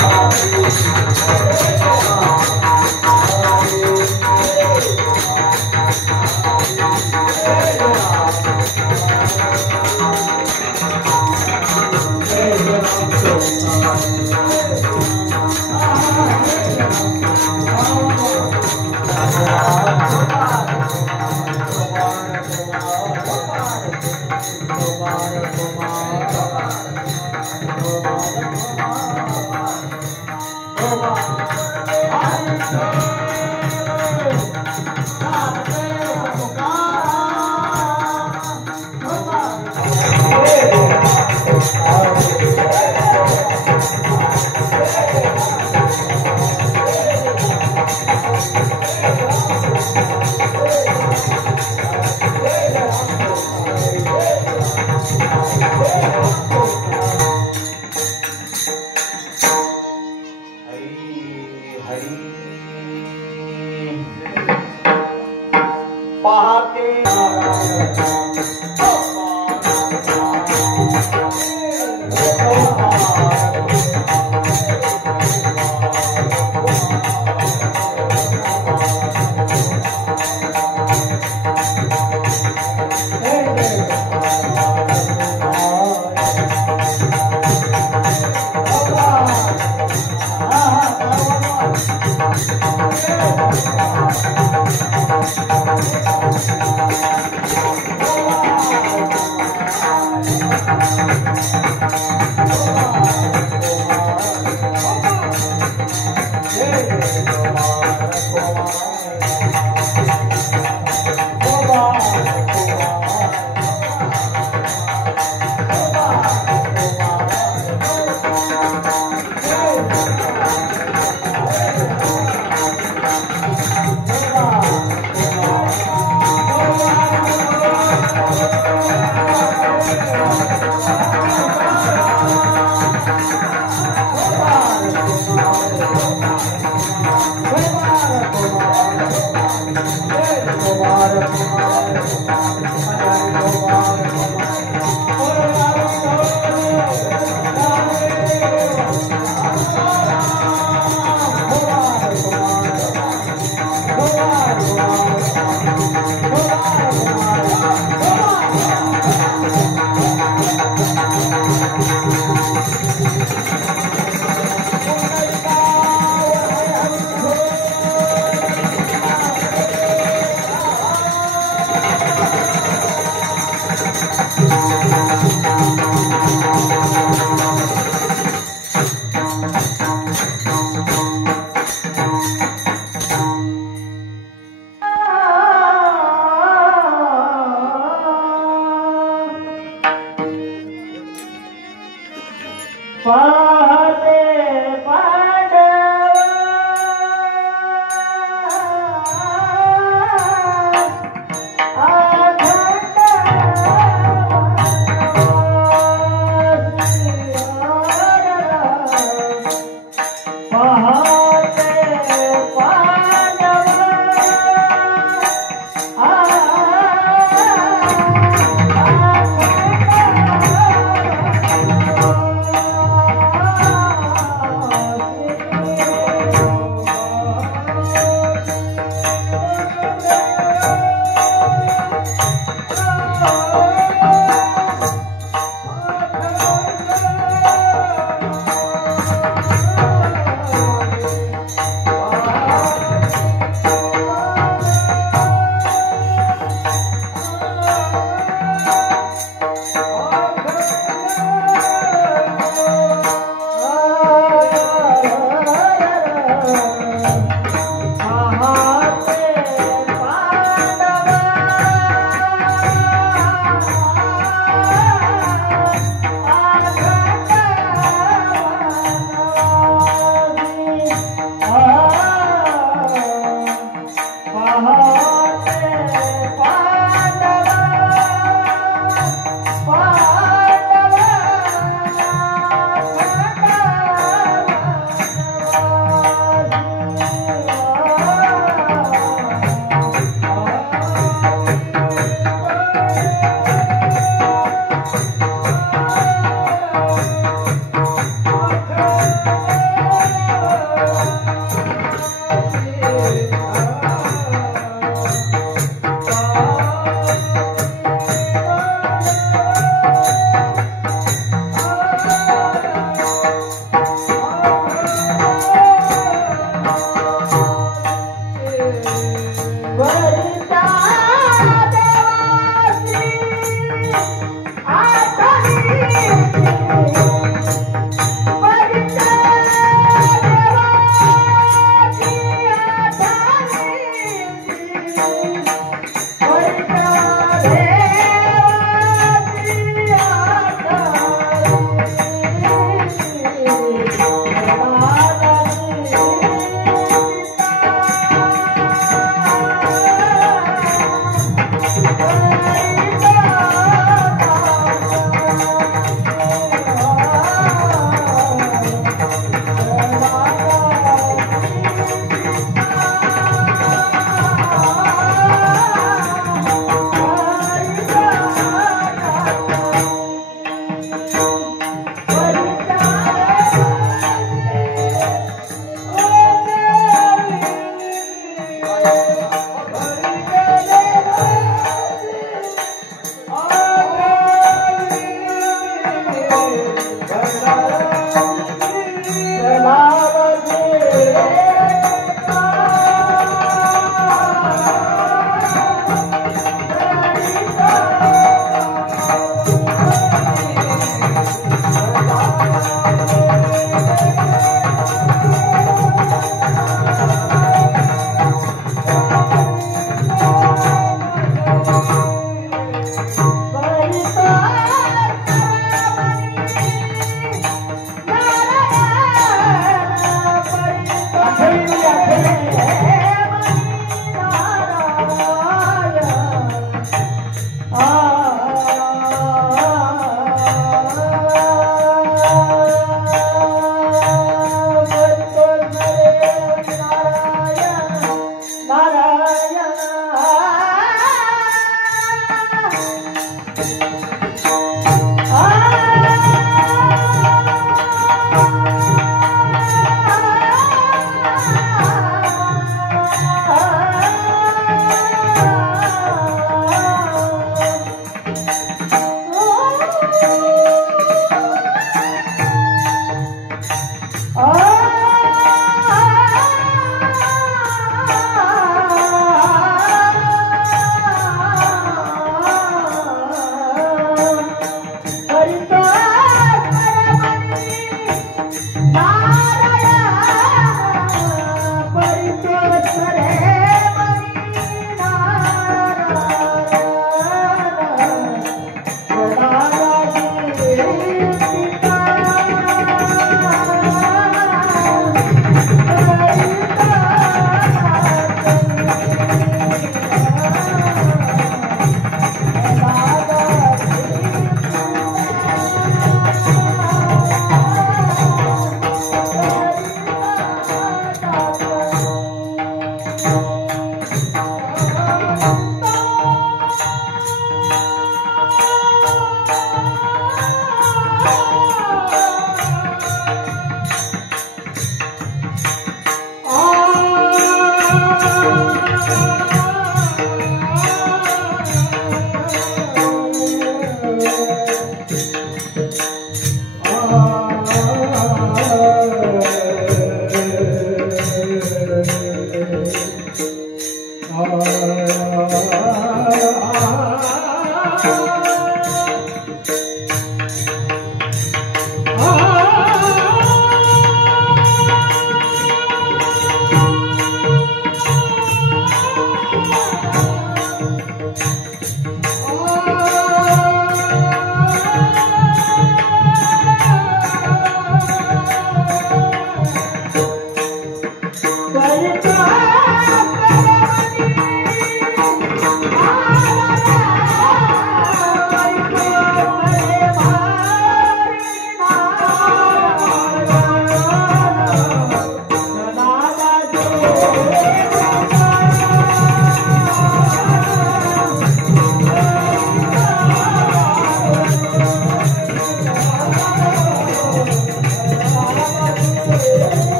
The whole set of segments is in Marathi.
Come on.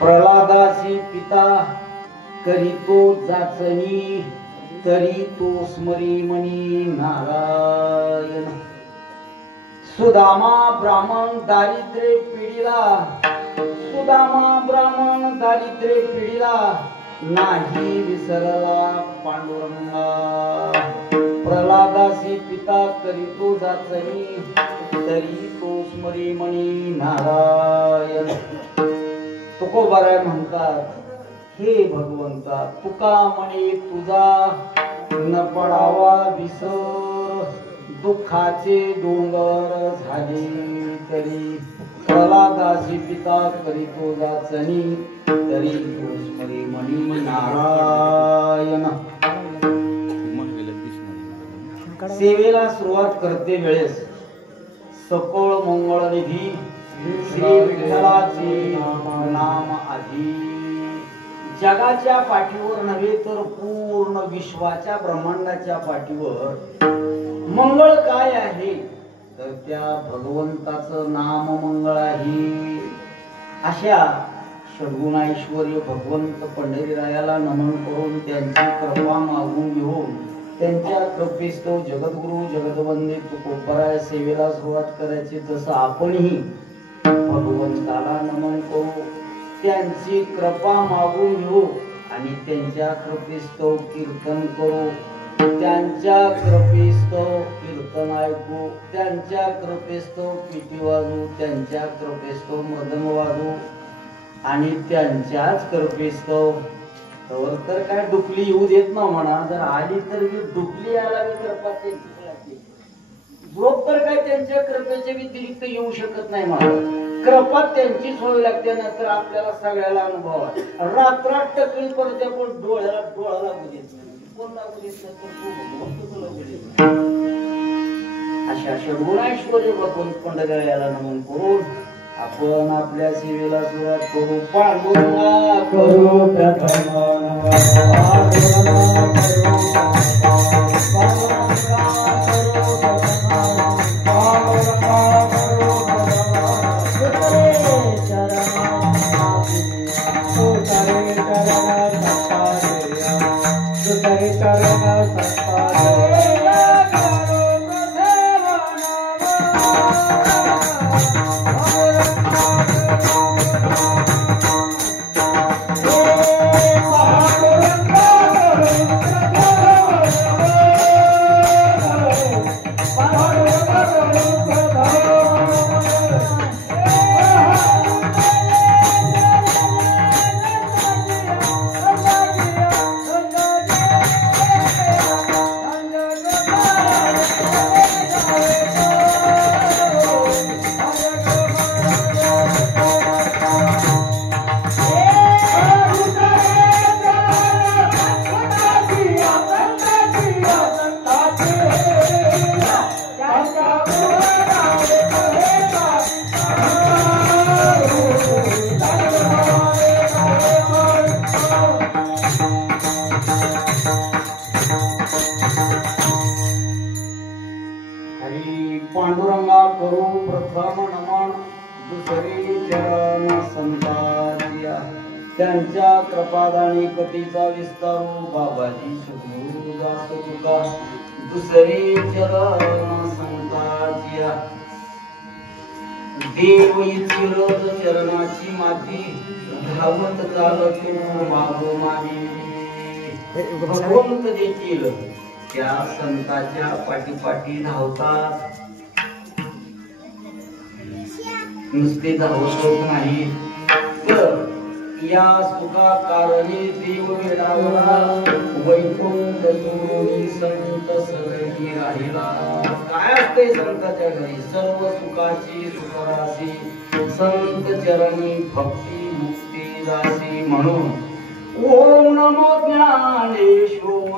प्रल्हादासी पिता करीतो जाचणी तरी तो स्मरी मनी नारायण। सुदामा ब्राह्मण दारिद्र्य पिढीला, सुदामा ब्राह्मण दारिद्र्य पिढीला नाही विसरला पांडुरंगा। प्रल्हादासी पिता करीतो जाचणी तरी तो स्मरी मनी नारायण। तुकोबाराय म्हणतात, हे भगवंता तुका म्हणे तुझा न पडावा विसर, दुःखाचे डोंगर झाले तरी प्रल्हादासी पिता करीतो जाचणी तरी तो स्मरी मनी नारायण। सेवेला सुरुवात करते वेळेस सकळ मंगळ निधी श्री विठ्ठलाचे नाम आधी। जगाच्या पाठीवर नव्हे तर पूर्ण विश्वाच्या ब्रह्मांडाच्या पाठीवर मंगळ काय आहे तर त्या भगवंताचं नाम मंगळ आहे। अशा षड्गुणाईश्वर्य भगवंत पंढरीरायाला नमन करून त्यांची कृपा मागून घेऊन त्यांच्या कृपेस तो जगद्गुरु जगदवंदे तुकोबराय सेवेला सुरुवात करायची। जसं आपणही भगवंताला नमन करू, त्यांची कृपा मागून घेऊ आणि त्यांच्या कृपेस तो कीर्तन करू, त्यांच्या कृपेस तो कीर्तन ऐकू, त्यांच्या कृपेस तो पिटी वाजू, त्यांच्या कृपेस तो मृदंग वाजू आणि त्यांच्याच कृपेस तो तर काय डुकली येऊ देत ना म्हणा। जर आली तर डुकली यायला कृपा त्यांचीच लागते, झोप तर काय त्यांच्या कृपेच्या व्यतिरिक्त येऊ शकत नाही मला। कृपा त्यांचीच व्हावी लागते, नंतर आपल्याला सगळ्याला अनुभव आहे। रात्रात टकली पडते पण डोळा लागू देत नाही, कोण लागू देत नाही तर तू भगवंतच लागू देत नाही। अशा षड्गुणाईश्वर्य भगवंत पंढरीरायाला नमन करून आपण आपल्या सेवेला सुरुवात करू। पांडुरंगा करू प्रथम पांडुरंगा करू प्रथम नमन दुसरी चरण संताजिया त्यांच्या कृपादानी कटीचा विस्तारू बाबाजी सद्गुरु दास तुका दुसरी चरण संताजिया देव इचिरत चरणाची माती धावत चालत मागो मागे भगवंत देखील त्या संताच्या पाठीपाठी धावतात, नुसते धावत नाही तर या सुखा कारणे देव वेडावला वैकुंठ सोडून संत सगळी राहिला। काय असते संताच्या घरी सर्व सुखाची सुखराशी संत चरणी भक्ती मुक्ती दासी म्हणून ओम नमो ज्ञानेश्वराय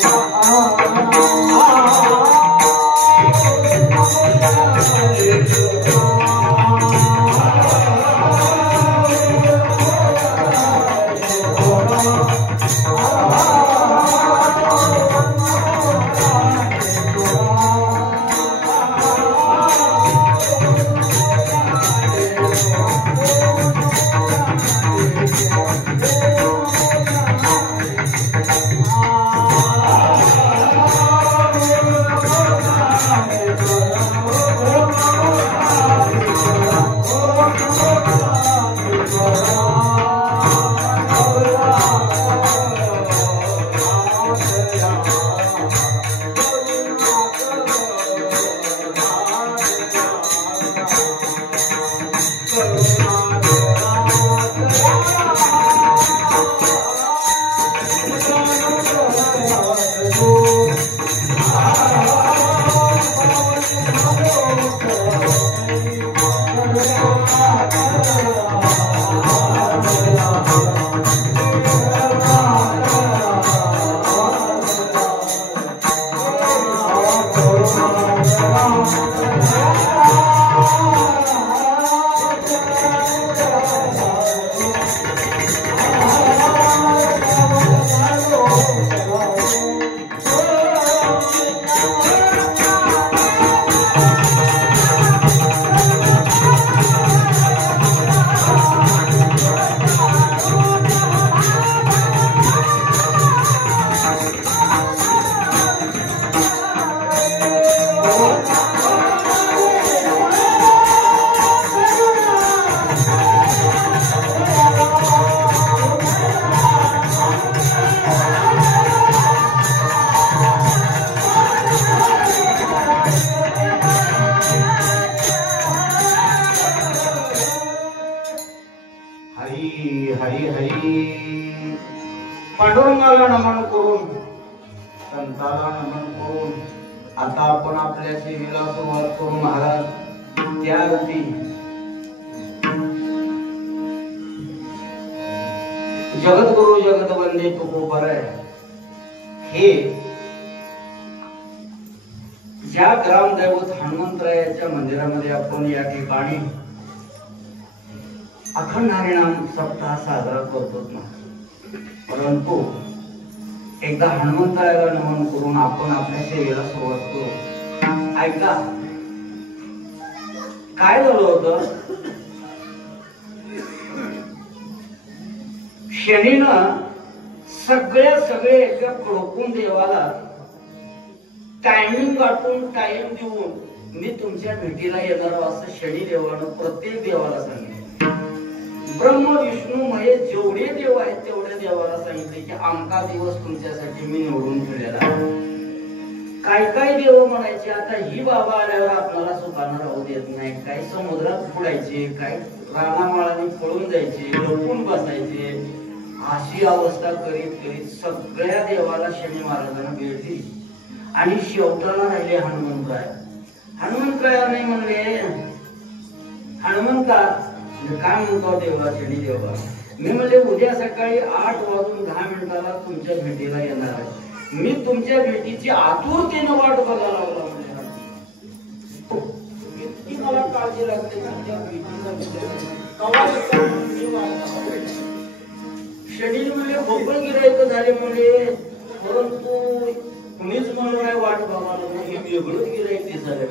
हरी हरी हरी. पांडुरंगाला नमन करून, संताला नमन करून आता आपण आपल्या सेवेला सुरुवात करू. महाराज त्यावरती जगद्गुरु जगदवंदे तुकोबर हे ज्या ग्रामदैवत हनुमंतरायाच्या मंदिरामध्ये आपण या ठिकाणी अखंड हरिनाम सप्ताह साजरा करतो ना, परंतु एकदा हनुमंतरायाला नमन करून आपण आपल्या सेवेला सुरुवात करू. ऐका काय झालं होतं, शनीनं सगळे एका कडकून देवाला टायमिंग गाठून टाइम देऊन मी तुमच्या भेटीला येणार असं शनी देवानं प्रत्येक देवाला सांगितलं. ब्रह्म विष्णू महेश जेवढे देव आहेत तेवढ्या देवाला सांगितले की आमका दिवस तुमच्यासाठी मी निवडून ठेवलेला. काय देव म्हणायचे, आता ही बाबा आल्यावर आपल्याला सुखानं राहू देत नाही, काही समुद्रात बुडायचे, काही रानामाळाने पळून जायचे, लपून बसायचे. अशी अवस्था करीत करीत सगळ्या देवाला शनी महाराजांना भेट दिली आणि शेवटाला राहिले हनुमंतराय. हनुमंतरायाने म्हणले, हनुमंता काय म्हणतो देवा, शनी देवा, मी म्हणले उद्या सकाळी 8:10 तुमच्या भेटीला येणार आहे. मी तुमच्या भेटीची आतुरतेने वाट बघायला लागला. इतकी मला काळजी लागते तुमच्या शनी म्हणजे भोपळ गिरायचं झाले म्हणजे, परंतु तुम्हीच म्हणून वाट बघायला हे वेगळंच गिरायक दिसायला.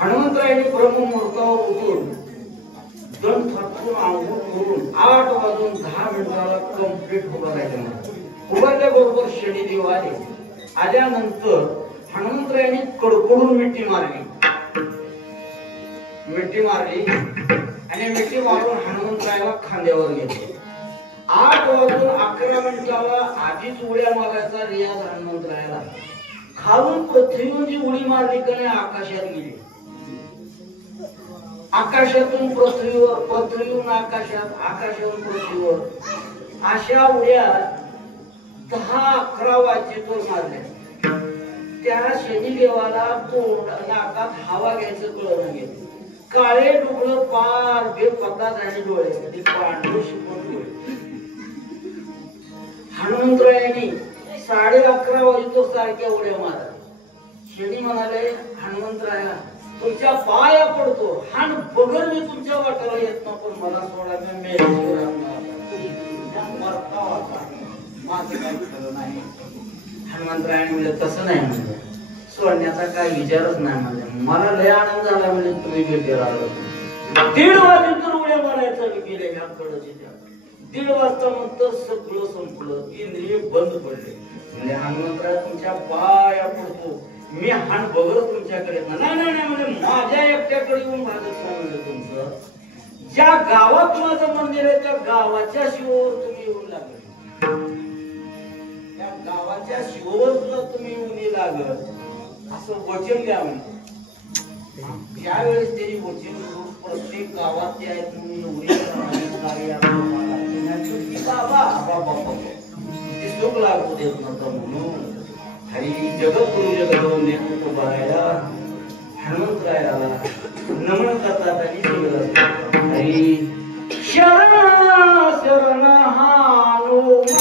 हनुमंतरायाने ब्रह्ममुहूर्तावर उठून दंड थापून आंघोळ करून 8:10 कंप्लीट उभा राहिला. उभारल्याबरोबर शनिदेव आले. आल्यानंतर हनुमंतरायाने कडकडून मिठी मारली आणि मिठी मारून हनुमंतरायाला खांद्यावर घेतले. 8:11 आधीच उड्या मारायचा रियाज हनुमंतरायाला. खालून पृथ्वीवर जी उडी मारली का नाही आकाशात गेली, आकाशातून पृथ्वीवर, पृथ्वीवरून आकाशात, आकाशावरून पृथ्वीवर, अशा उड्या 10-11 वाजेतोर मारल्या. त्या शनिदेवाला तोंड नाकात हवा घ्यायचं कळलं नाही. काळे डोळं पार बेपत्ता झाले डोळे, ते पांढरे शिकून डोळे. हनुमंतरायाने 11:30 वाजेतोर सारख्या उड्या मारल्या. शनी म्हणाले, हनुमंतराया तुमच्या पाया पडतो, हान बगर मी तुमच्या वाटाला येत ना, पण मला सोडा, मी मेल्याशिवाय मरता होता, माझं काही खरं नाही. हनुमंतरायाने म्हणले, तसं नाही म्हणलं, सोडण्याचा काही विचारच नाही म्हणले, मला लय आनंद झाला म्हणजे तुम्ही भेटीला आलो. 1:30 वाजेतून उड्या मारायचं गेले ह्या कडचे. त्या 1:30 वाजता नंतर सगळं संपलं, इंद्रिय बंद पडले. म्हणजे हनुमंतराय तुमच्या पाया पडतो, मी हान बघत तुमच्याकडे नाही म्हणजे माझ्या एकट्याकडे येऊन भागत नाही म्हणजे तुमचं. ज्या गावात माझं मंदिर आहे त्या गावाच्या शिवावर तुम्ही येऊन लागले, त्या गावाच्या शिवावर सुद्धा तुम्ही येऊन लागत असं वचन द्या म्हणजे. त्यावेळेस त्यांनी वचन करून प्रत्येक गावात ते आहेत म्हणून ते सुख लागू देत नव्हतं म्हणून. हरी जगद्गुरु जगदवंदे तुकोबाराया हनुमंतरायाला नमन करतात आणि सेवेला करतात. हरी शरण शरण हनुमंत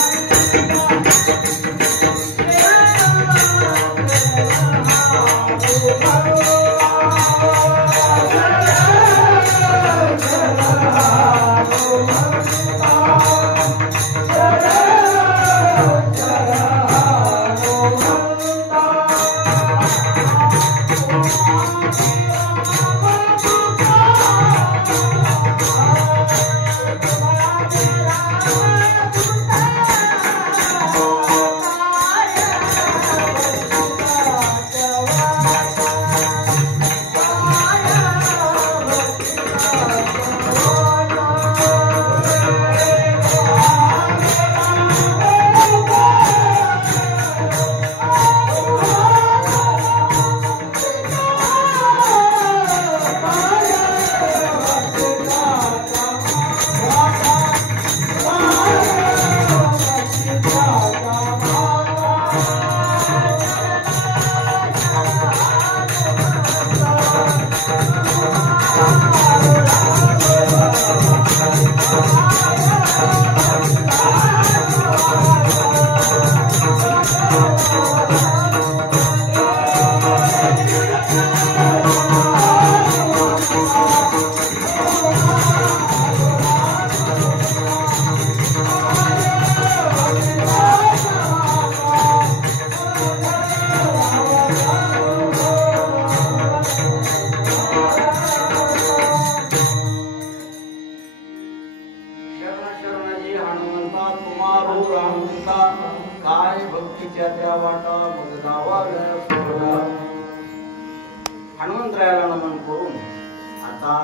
तुम्हारो रामता काय भक्तीच्या त्या वाटा मग जावा सोडला. हनुमंतरायाला नमन करून आता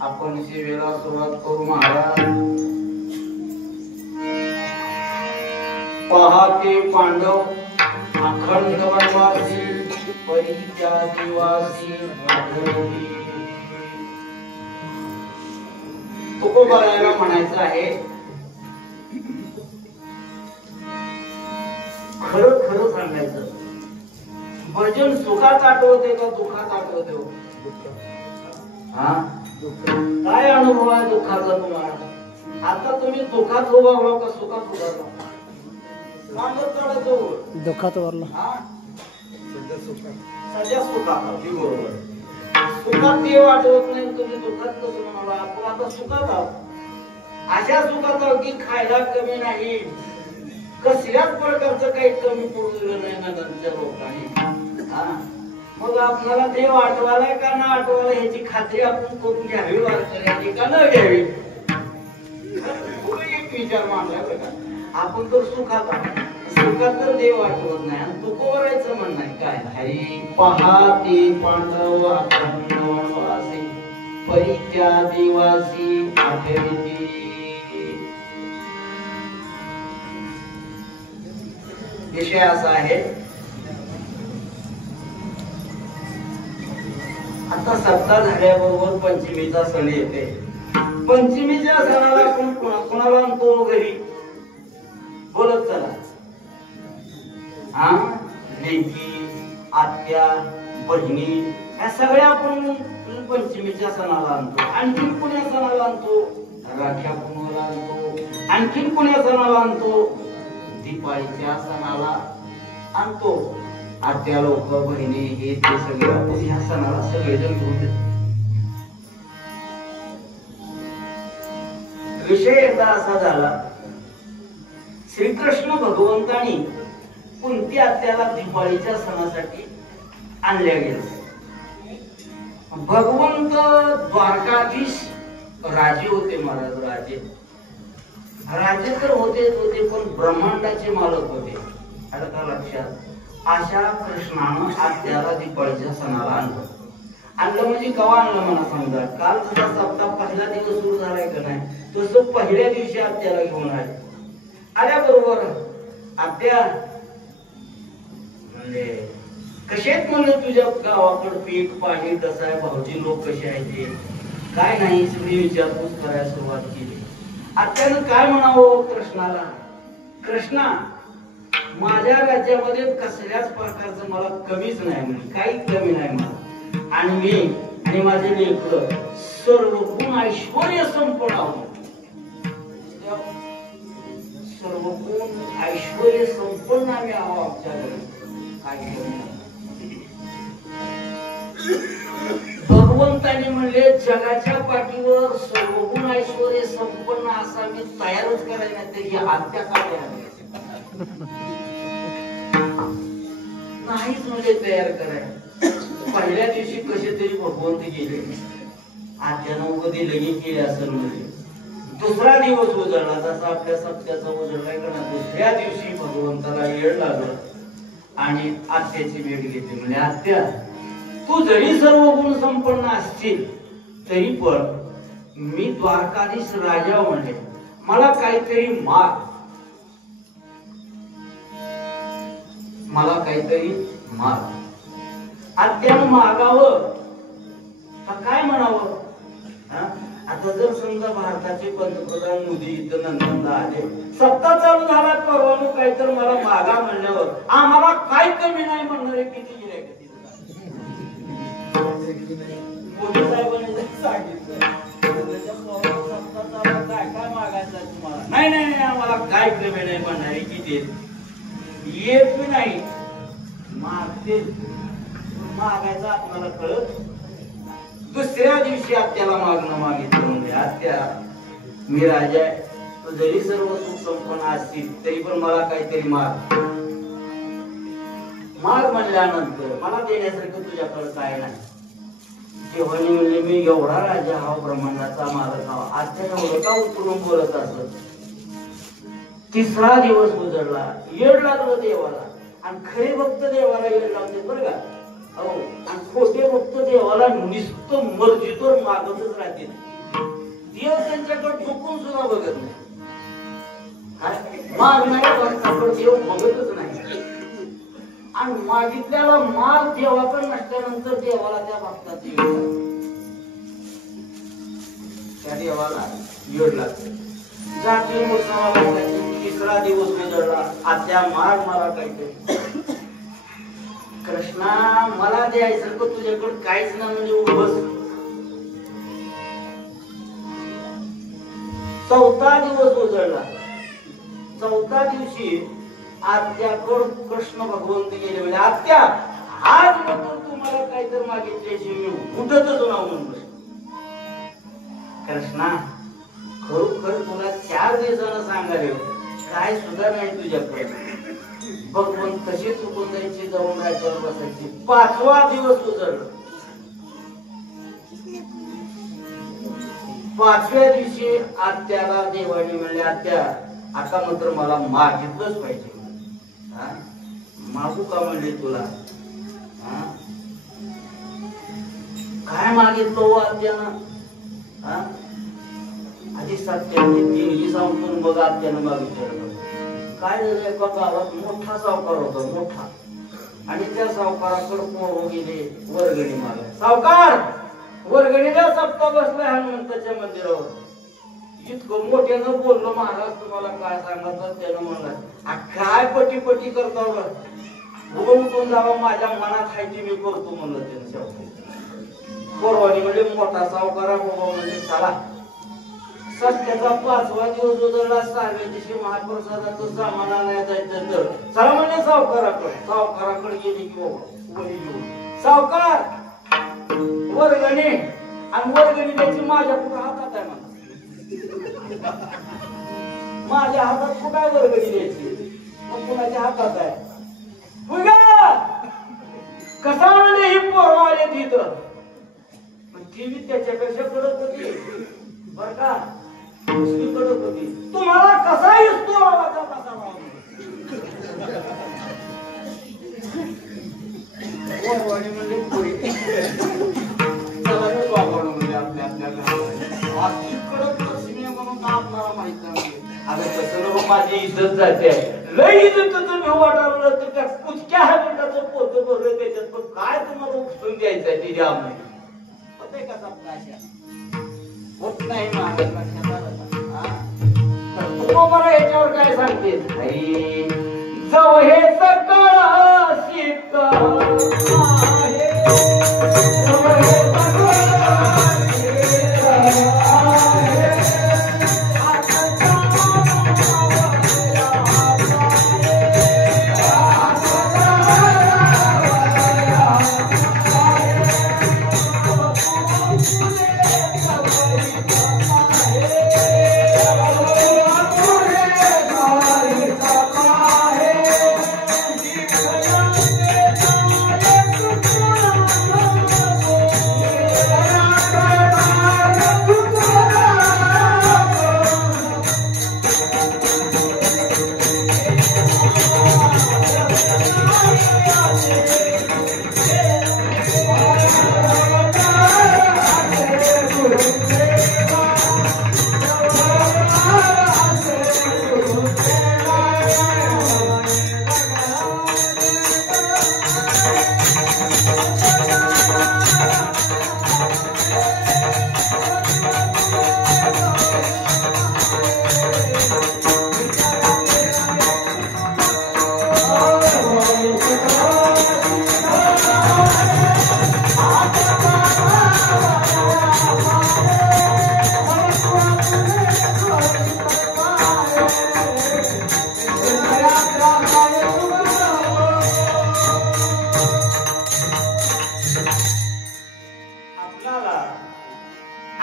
आपण सेवेला सुरुवात करू. महाराज पहाते पांडव अखंड वनवासी परीच्या दिवासी आढळली. तुकोबारायला म्हणायचं आहे खरं खरं सांगायचं. भजन सुखात आठवते का दुःखात आठवते? हा काय अनुभव आहे दुःखाचा तुम्हाला? आता तुम्ही दुःखात उभा राहा का सुखात उभा राहा? दुःखात वरला सध्या सुखात बरोबर. सुखात देव आठवत नाही तुम्ही दुःखात कसं म्हणाला? आपण आता सुखात आहोत. अशा सुखात आहोत की खायला कमी नाही, कसल्याच प्रकारचं काही कमी पडलेलं नाही ना त्यांच्या लोकांनी. मग आपल्याला देव आठवायला का ना आठवायला ह्याची खात्री आपण करून घ्यावी वारकऱ्यांनी का न घ्यावी? एक विचार मांडला बघा. आपण तर सुखात आहोत, सुखात तर देव आठवत नाही आणि तुकोबरायचं म्हणणं आहे काय? हरी पहाते पांडव अखंड वनवासी परीच्या दिवासी आठवली. विषय असा आहे आता सप्ताह झाल्याबरोबर पंचमीचा सण येते. पंचमीच्या सणाला आपण कोणाला आणतो घरी? बोलत चला. हा लेकी आत्या बहिणी या सगळ्या आपण पंचमीच्या सणाला आणतो. आणखीन कोण्या सणाला आणतो? राख्या पुनवाला आणतो. आणखीन कोण्या सणाला आणतो? दिवाळीच्या सणाला आणतो. आत्या लोक बहिणी हे ते सगळे आपण ह्या सणाला सगळेजण घेऊन येतो. विषय एकदा असा झाला, श्रीकृष्ण भगवंतानी कुंती आत्याला दिवाळीच्या सणासाठी आणल्या गेले. भगवंत द्वारकाधीश राजे होते. महाराज राजे तर होते पण ब्रह्मांडाचे मालक होते. आता का लक्षात? अशा कृष्णानं आत्याला दिवाळीच्या सणाला आणलं म्हणजे कवा आणलं मला समजा. काल जसा सप्ताह पहिला दिवस सुरू झालाय का नाही तसं पहिल्या दिवशी आत्याला घेऊन आले. आल्याबरोबर आत्या म्हणजे कसे आहेत म्हणलं तुझ्या गावाकडे पीक पाणी कसं आहे, भाऊजी लोक कसे आहेत ते काय नाही सगळी विचारपूस करायला सुरुवात केली. आत्यानं काय म्हणावं कृष्णाला? कृष्णा माझ्या राज्यामध्ये कसल्याच प्रकारचं मला कमीच नाही म्हणजे काही कमी नाही मला. आणि मी आणि माझे लेकर सर्व गुण ऐश्वर्य संपन्न आहोत. सर्व गुण ऐश्वर्य संपन्न आम्ही आहोत आमच्या घरी. काय भगवंताने म्हणले जगाच्या पाठीवर सर्व गुण ऐश्वर्य संपन्न असा मी तयारच करायला तरी आत्या काय नाहीच म्हणजे तयार करायला. पहिल्या दिवशी कसे तरी भगवंत गेले. आत्यानं उगदी लगी केली असेल म्हणजे दुसरा दिवस उजळला जसा आपल्या सप्त्याचा उजळलाय का ना. दुसऱ्या दिवशी भगवंताला येड लागलं आणि आत्याची भेट घेतली. म्हणजे आत्या तू जरी सर्व गुण संपन्न असतील तरी पण मी द्वारकाधीश राजा म्हणले मला काहीतरी माग, मला काहीतरी माग. आत्यानं मागावं का काय म्हणावं? आता जर समजा भारताचे पंतप्रधान मोदी इथं नंदनला आले, सत्ता चालू झाला परवानू काय तर मला मागा म्हणल्यावर आम्हाला काय कमी नाही म्हणणारे किती गिऱ्हाईक मोदी साहेबांनी सांगितलं काय काय मागायचं तुम्हाला? नाही नाही आम्हाला काय कमी नाही म्हणणारे किती येत मी नाही मागते. मागायचं आपल्याला कळत. दुसऱ्या दिवशी आत्याला मागणं मागितलं म्हणजे आत्या मी राजा आहे, तू जरी सर्व सुख संपन्न असतील तरी पण मला काहीतरी माग. माग म्हणल्यानंतर मला देण्यासारखं तुझ्याकडे काय नाही. जेव्हा म्हणजे मी एवढा राजा हा ब्रह्मांडाचा मालक हा. आत्या एवढं का उतरून बोलत असत? तिसरा दिवस उजळला, येड लागलं देवाला. आणि खरे भक्त देवाला येड लावते बरं का. अहो, आणि खोटे भक्त देवाला नुसतं मर्जीतोर मागतच राहते. देव त्यांच्याकडे झुकून सुद्धा बघत नाही. मागणाऱ्या भक्ताकडे देव बघतच नाही. आणि मागितल्याला माग देवाकडे नसल्यानंतर देवाला त्या भक्ताची त्या देवाला येड लागते. जाती उत्सवाला तिसरा दिवस उजळला. आत्या माग मला काहीतरी. कृष्णा मला द्यायसारखं तुझ्याकडे काहीच नाही म्हणजे उभस. चौथा दिवस उजळला. चौथा दिवशी आत्याकडे कृष्ण भगवंत गेले म्हणजे आत्या आज नंतर तुम्हाला काहीतरी मागितल्याशी मी उठतच नाव म्हणून. कृष्णा खरोखर तुला 4 दिवसानं सांगायला काय सुद्धा नाही तुझ्याकडे. भगवंत कशी चुकून जायची, जाऊन राज्यावर बसायची. 5वा दिवस उजळला. 5व्या दिवशी आत्याला देवाने म्हणले आत्या आता मात्र मला मागितलंच पाहिजे. मागू का म्हणले तुला. काय मागितलं आत्यानं. आधी सत्याने देणगी सांगून बघ आत्यानं मागितलं. काय झालं, एका गावात मोठा सावकार होता मोठा. आणि त्या सावकाराकडे पोरं गेले वर्गणी मागायला. सावकार वर्गणीला सप्ता बसलाय हनुमंताच्या मंदिरावर. इतकं मोठ्यानं बोललो महाराज तुम्हाला काय सांगत. त्यानं म्हणलं काय पटी करता उठून जावा माझ्या मनात आहे ती मी करतो म्हणलं. त्यानं सावकार पोरवानी म्हणजे मोठा सावकारा बाबा म्हणजे चला. सत्याचा 5वा दिवस उजळला. 6व्या दिवशी महाप्रसादाचं सामान आणायला जायचं तर चला म्हणजे सावकाराकडे गेली की बाबा वही घेऊन. सावकार वर्गणी. आणि वर्गणी द्यायची माझ्या कुठं हातात आहे मला. माझ्या हातात कुठं वर्गणी द्यायची मग कुणाच्या हातात आहे. कसा म्हणजे ही पोरं आले तिथं. ती मी त्याच्यापेक्षा कडक होती बर का. कडक होती. तुम्हाला कसा येतो आवाजा कसा म्हणजे पुढे आपल्याला माहित नाही. अगं तसं माझी इज्जत जाते. लय इज्जत वाटावलं तर कुचक्या मिनिटाचं पोत भरलं त्याच्यात. पण काय तुम्हाला उपसून द्यायचंय ते द्या होते का होत नाही. मला याच्यावर काय सांगते जव हे सकाळ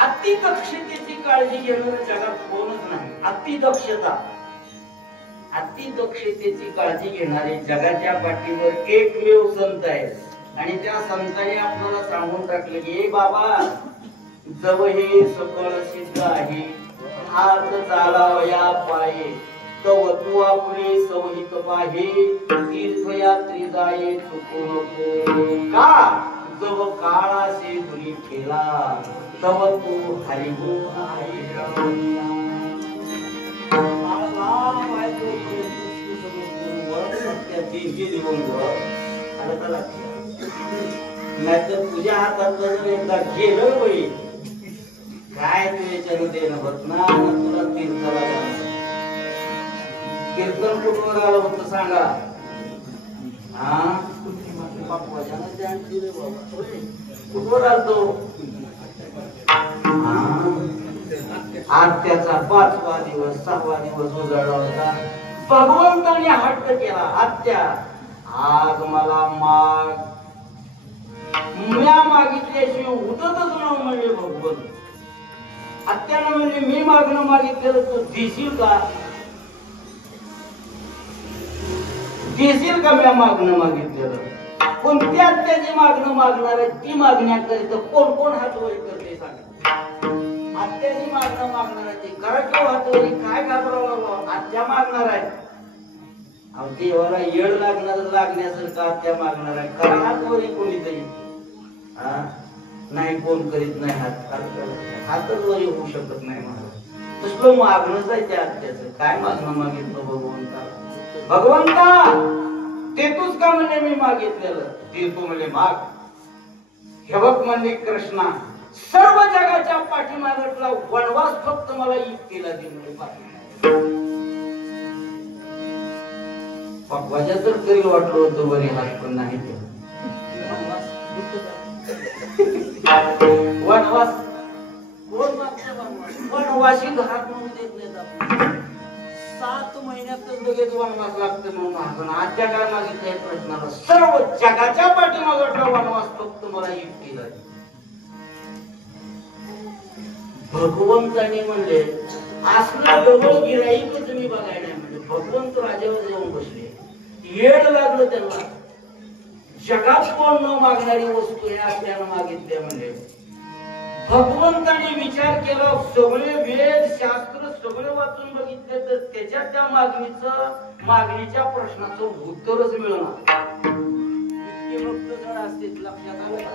अतिदक्षतेची काळजी घेणारं जगात कोणच नाही. अतिदक्षतेची काळजी घेणारे जगाच्या पाठीवर एकमेव संत आहे. आणि त्या संतांनी आपल्याला सांगून टाकले की बाबा जव हे सकळ सिद्ध आहे हात चालावया पाये तव तू आपले सवहित पाहे तीर्थयात्री जाये चुकू नको का जव काळासे तुली केला तव तू हरिगुण नाहीतर तुझ्या हातातलं जर एकदा गेलं बाई काय तुझ्याच्यानं देणं होत ना तुला तीर्थाला जाणार कीर्तन कुठवर आलं होतं सांगा हा कुठवर आलतो आत्याचा 5वा दिवस 6वा दिवस उजाडला होता भगवंताने हट्ट केला आत्या आज मला माग म्या मागितल्याशिवाय उठतच न म्हणले भगवंत आत्यानं म्हणले मी मागणं मागितलेलं तू देशील का म्या मागणं मागितलेलं कोणत्या आत्याची मागणं मागणार आहे ती मागण्याकरिता कोण कोण हातवरी करते सांगा आत्याची मागणं मागणार आहे ती करा किंवा हातवरी काय घाबरावं आत्या मागणार आहे अहो देवाला येड लागण्यासारखं आत्या मागणार आहे करा हातवरी कोणीतरी नाही कोण करीत नाही हातच वरी होऊ शकत नाही मला तसलं मागणंच आहे त्या आत्याचं काय मागणं मागितलं भगवंता देतोच का म्हणजे मी मागितलेलं देतो म्हणजे माग हे बघ म्हणजे कृष्णा सर्व जगाच्या पाठीमागटला वनवास फक्त मला इतकेला दे म्हणजे पप्पाच्या तर तरी वाटलं होतं बरे हात पण नाही वनवास कोण वनवासी घरात म्हणून देत नाही 7 महिन्यातच लगेच वनवास लागतं म्हणून आजच्या काय मागितल्या प्रश्नाला सर्व जगाच्या पाठीमागचा वनवास फक्त मला एकटीला भगवंताने म्हणले असलं डबल गिराईक तुम्ही बघायला म्हणजे भगवंत राजावर जाऊन बसले येड लागलं त्यांना जगात कोण न मागणारी वस्तू हे आपल्याला मागितल्या म्हणजे भगवंताने विचार केला सगळे वेद शास्त्र सगळे वाचून बघितले तर त्याच्या त्या मागणीच्या प्रश्नाचं उत्तरच मिळणार इतके भक्त जण असतील लक्षात आलं का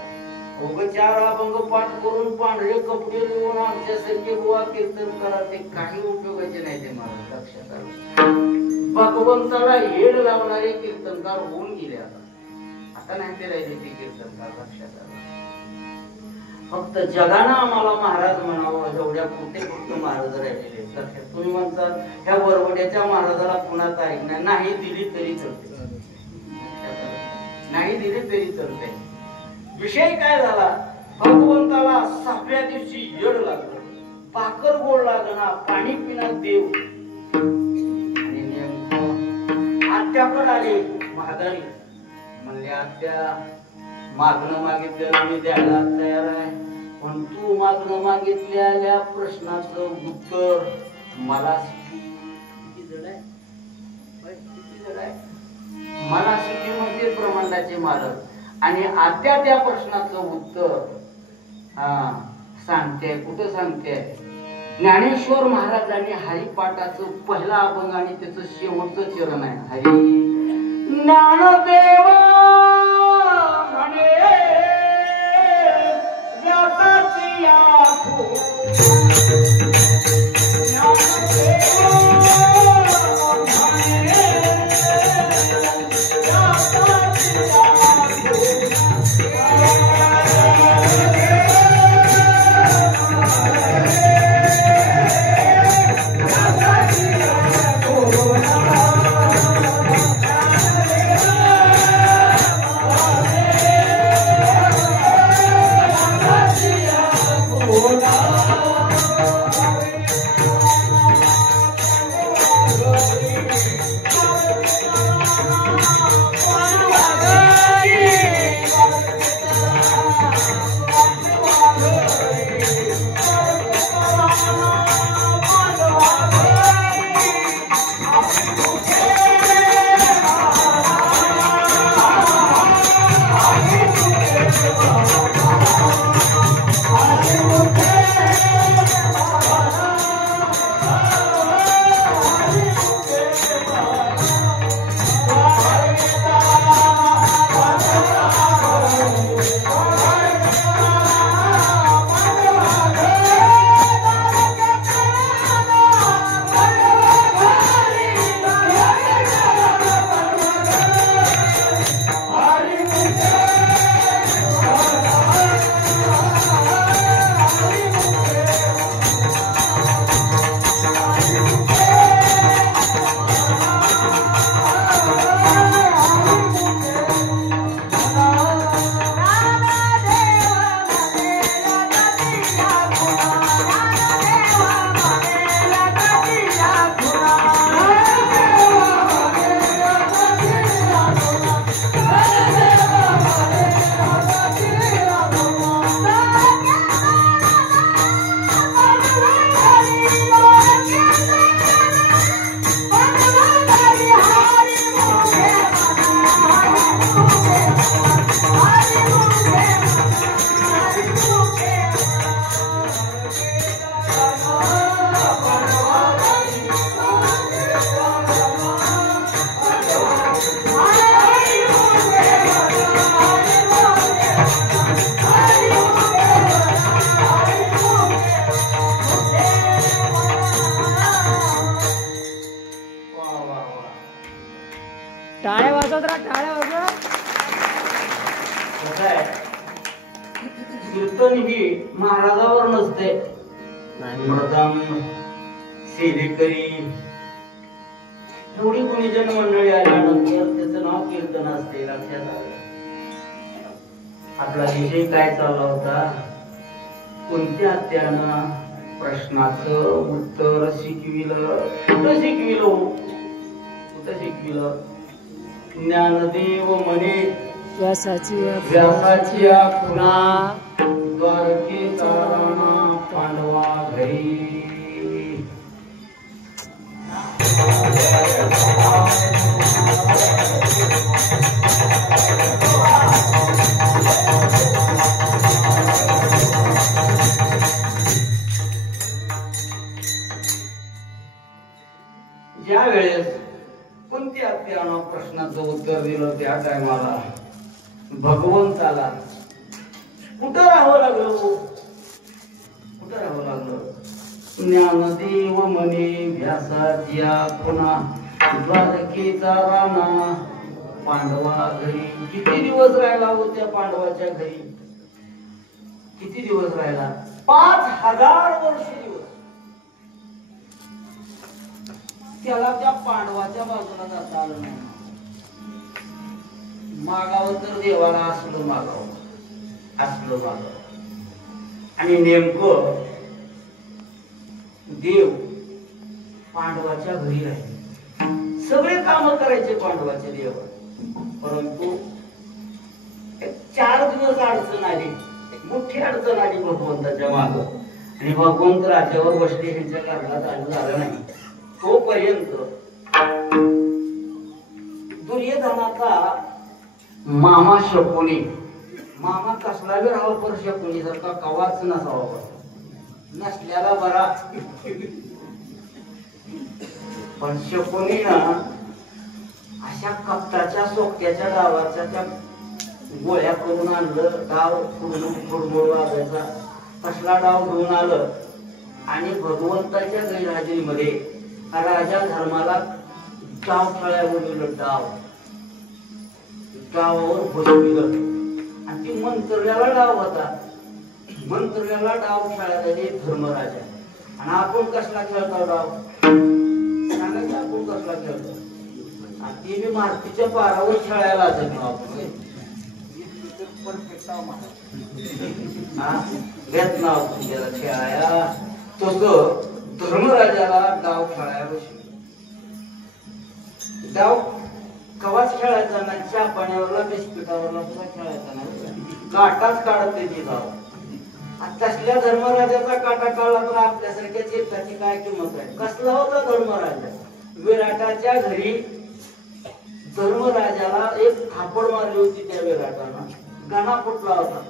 उगा 4 अभंग पाठ करून पांढरे कपडे लिहून आमच्यासारखे बुवा कीर्तन करा ते काही उपयोगाचे नाही ते मला लक्षात आलं भगवंताला हेड लावणारे कीर्तनकार होऊन गेले आता नाही ते राहिले ते कीर्तनकार लक्षात आलं फक्त जगानं आम्हाला महाराज म्हणावं एवढ्या कुठे फक्त महाराज राहिलेले लक्षात तुम्ही म्हणतात ह्या वरवड्याच्या महाराजाला पुन्हा तारीख नाही दिली तरी चालते नाही दिली तरी चालते विषय काय झाला भगवंताला 6व्या दिवशी येड लागलं पाकर गोड लागणार पाणी पिणार देव आणि नेमकं आत्याकडे आले महादारी म्हणले आत्या मागणं मागितलेलं मी द्यायला तयार आहे पण तू मागणं मागितलेल्या प्रश्नाचं उत्तर मला किती जड आहे मला शिकी म्हणजे ब्रह्मांडाचे मालक आणि आत्या त्या प्रश्नाचं उत्तर सांगते कुठं सांगते ज्ञानेश्वर महाराजांनी हरिपाठाचं पहिला अभंग आणि त्याचं शेवटचं चरण आहे हरी ज्ञानदेव म्हणे व्यासाची आखो Oh, जोरदार टाळ्या वाजवा. कीर्तन ही महाराजावर नसते. मृदंग सेवेकरी एवढी गुणीजन मंडळी आल्यानंतर त्याचं नाव कीर्तन असते. लक्षात आलं. आपला विषय काय चालला होता? कोणत्या त्यानं प्रश्नाचं उत्तर शिकविलं? कुठं शिकविलं? कुठं शिकविलं? ज्ञानदेव म्हणे व्यासाची खुणा द्वारकेचा राणा पांडवा घरी. ज्या वेळेस कोणत्या त्यानं प्रश्नाचं उत्तर दिलं त्या टायमाला भगवंताला कुठं राहावं लागलं? कुठं राहावं लागलं? ज्ञानदेव म्हणे व्यासाच्या खुणा द्वारकेचा राणा पांडवा घरी. किती दिवस राहिला हो त्या पांडवाच्या घरी? किती दिवस राहिला? 5000 वर्ष दिवस. त्याला त्या पांडवाच्या बाजूला जाता आलं नाही. मागावं तर देवाला असलं मागावं, असलं मागावं. आणि नेमकं देव पांडवाच्या घरी राहिले. सगळे काम करायचे पांडवाचे देव. परंतु 4 दिवस अडचण आली, मोठी अडचण आली भगवंताच्या माग. आणि भगवंत राज्यावर बसले, ह्यांच्या कारणात चालू झालं नाही. तोपर्यंत दुर्योधनाचा मामा शकुनी, मामा कसला बी राहावा पर शकुनी सारखा कवाच नसावा. नसल्याला बरा. पण शकुनी ना अशा कपटाच्या सोक्याच्या डावाच्या त्या गोळ्या करून आणलं. डाव फुडमुड वागायचा कसला डाव घेऊन आलं. आणि भगवंताच्या गैरहजेरीमध्ये राजा धर्माला डाव खेळायला बोलवलं. डावावर बसविलं. आणि ती मंत्र्याला डाव होता. मंत्र्याला डाव खेळायला धर्मराजा. आणि आपण कसला खेळतो डाव? सांगायचं आपण कसला खेळतो? आणि ती मी मारुतीच्या पारावर खेळायला जातो आपण. घेत नाव त्याला खेळाया. तसं धर्मराजाला डाव खेळायला बसली. डाव कवाच खेळायचा ना, चहा पाण्यावरला बिस्किटावरला सुद्धा खेळायचा नाही. काटाच काढत ते जाव. तसल्या धर्मराजाचा काटा काढला तर आपल्यासारख्या चेताची काय किंमत आहे? कसला होता धर्मराजा? विराटाच्या घरी धर्मराजाला एक थापड मारली होती. त्या विराटानं गणा फुटला होता.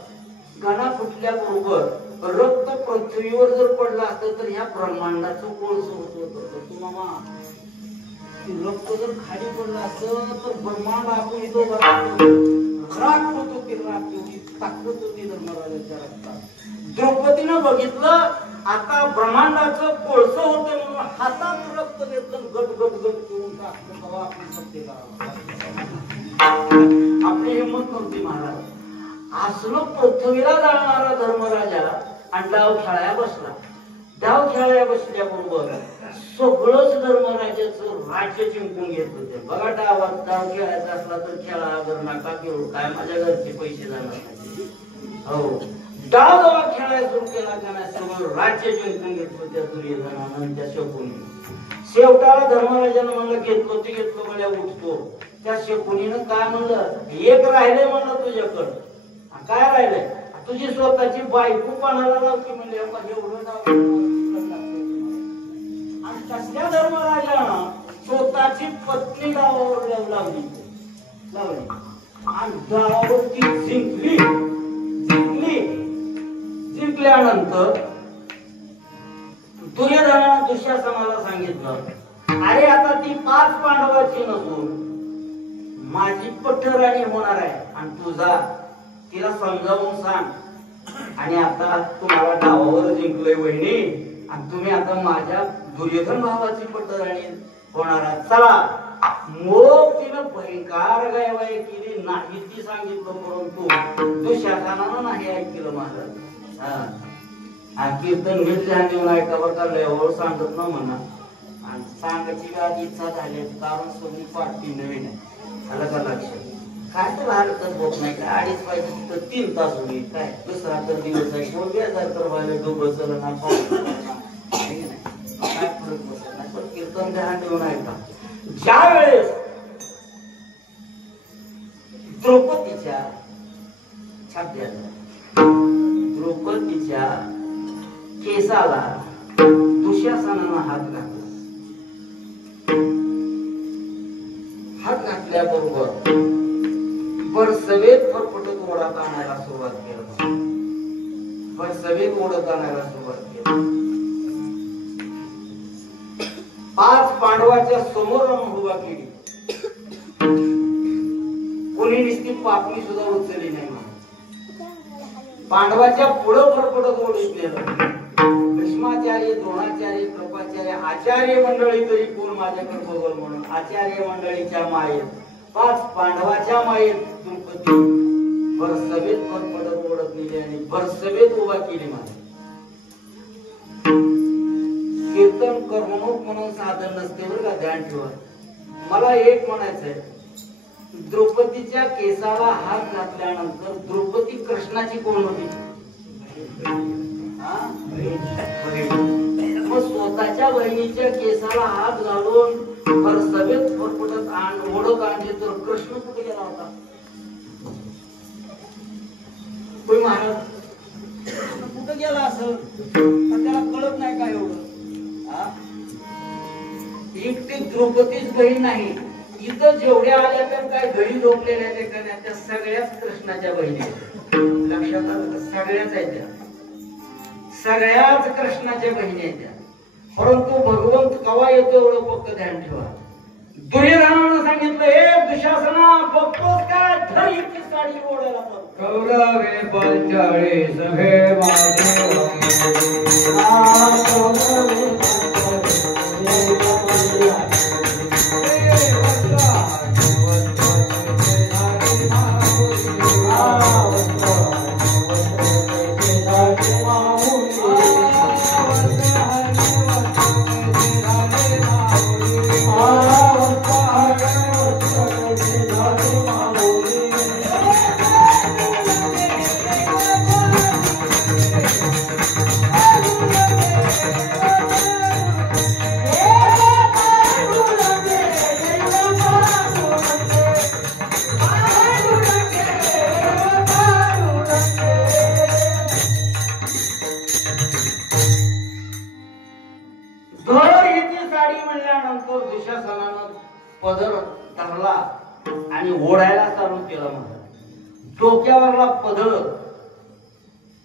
गणा फुटल्याबरोबर रक्त पृथ्वीवर जर पडलं असतं तर ह्या ब्रह्मांडाचं कोळस होत होतं. तू मामा रक्त जर खाली पडलं असतं तर ब्रह्मांड आपण इथं राख होतो. की राख एवढी ताकद होती धर्मराजाच्या रक्तात. द्रौपदीनं बघितलं आता ब्रह्मांडाचं कोळस होतं म्हणून हातात रक्त घेतलं, गट गट गट करून टाकलं. तेव्हा आपली सत्य आपली हिंमत नव्हती महाराज. असलं पृथ्वीला जाणारा धर्मराजा आणि डाव खेळायला बसला. डाव खेळायला बसल्याबरोबर सगळंच धर्मराजाचं राज्य जिंकून घेत होते. बघा डावात डाव खेळायचा असला तर खेळा, अगर नका खेळू, काय माझ्या घरचे पैसे जाणार नाही. हो, डाव जेव्हा खेळायला सुरू केला का नाही सगळं राज्य जिंकून घेत होत्या दुर्योधनानं त्या शकुनी. शेवटाला धर्मराजानं म्हणलं घेतलो ते घेतलो गड्या उठतो. त्या शकुनीनं काय म्हणलं? एक राहिले म्हणलं तुझ्याकडं. काय राहिलंय? तुझी स्वतःची बायको पाण्याला लावती म्हणले. एवढं डाव. आणि तसल्या धर्मराजानं स्वतःची पत्नी डावावर लावली. आणि डावावरती जिंकली. जिंकल्यानंतर दुर्योधनानं दुःशासनाला सांगितलं, अरे आता ती 5 पांडवाची नसून माझी पठ्ठराणी होणार आहे. आणि तुझा तिला समजावून सांग. आणि आता तुम्हाला डावावर जिंकलोय वहिनी, आणि तुम्ही आता माझ्या दुर्योधन भावाची पठ्ठराणी होणार आहात. चला मग तिनं भयंकर गायवाई केली नाही ती सांगितलं परंतु दुःशासनानं नाही ऐकलं महाराज. हा कीर्तन नीट ध्यान देऊन ऐकावं का लयवर सांगत ना म्हणा आणि सांगायची आज इच्छा झाली कारण सोनी पाठी नवीन आहे आलं का लक्षात. काय तर हरकत होत नाही काय 2.5 पाहिजे तिथं 3 तास होईल काय दुसरा तर दिवस आहे कोण बेजार तर व्हायला डोबं चल ना काय फरक बसत नाही पण कीर्तन ध्यान देऊन ऐका. ज्या वेळेस द्रौपदीच्या द्रौपदीच्या केसाला दुःशासनानं हात घातला. हात घातल्याबरोबर बरसवेत फरफटत ओढत आणायला सुरुवात केली. बरसवेत ओढत आणायला सुरुवात केली. 5 पांडवाच्या समोर उभा केली. कोणी नुसती पापणी सुद्धा उचलली नाही. पांडवाच्या पुढं फरफटत ओढत गेलं. भीष्माचार्य द्रोणाचार्य कृपाचार्य आचार्य मंडळी तरी कोण माझ्याकडे बघल म्हणून आचार्य मंडळीच्या मायेत 5 पांडवाच्या मायेत द्रौपदी भरसभेत फरफटत ओढत नेली आणि भरसभेत उभा केली. माझी कीर्तन करमणूक म्हणून साधन नसते बरं का ध्यान ठेवा. मला एक म्हणायचंय द्रौपदीच्या केसाला हात घातल्यानंतर द्रौपदी कृष्णाची कोण होती. मग स्वतःच्या बहिणीच्या केसाला हात घालून भरसभेत फरफटत ओढत आणली तर कृष्ण कुठे गेला होता. कोणी महाराज कुठं गेला असं त्याला कळत नाही काय एवढं. एकटी द्रौपदीच बहीण नाही इथं जेवढ्या आल्या तर काय घरी झोपलेल्या त्या सगळ्याच कृष्णाच्या बहिणी लक्षात आलं. सगळ्याच आहेत त्या सगळ्याच कृष्णाच्या बहिणी आहेत त्या. परंतु भगवंत कवा येतो एवढं फक्त ध्यान ठेवा. दुर्योधनानं सांगितलं हे दुःशासना बघतोस काय धर इतकी साडी ओढायला कौरवे 45 हे माझे पदर धरला आणि ओढायला चालू केला. डोक्यावरला पदर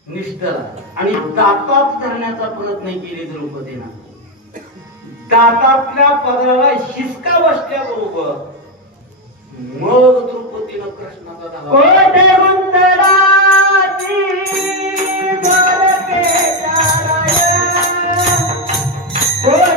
निष्ठला आणि दातात धरण्याचा प्रयत्न केली द्रौपदीनं. दातातल्या पदराला हिसका बसल्याबरोबर मग द्रौपदीनं कृष्णाचा धावा Oh,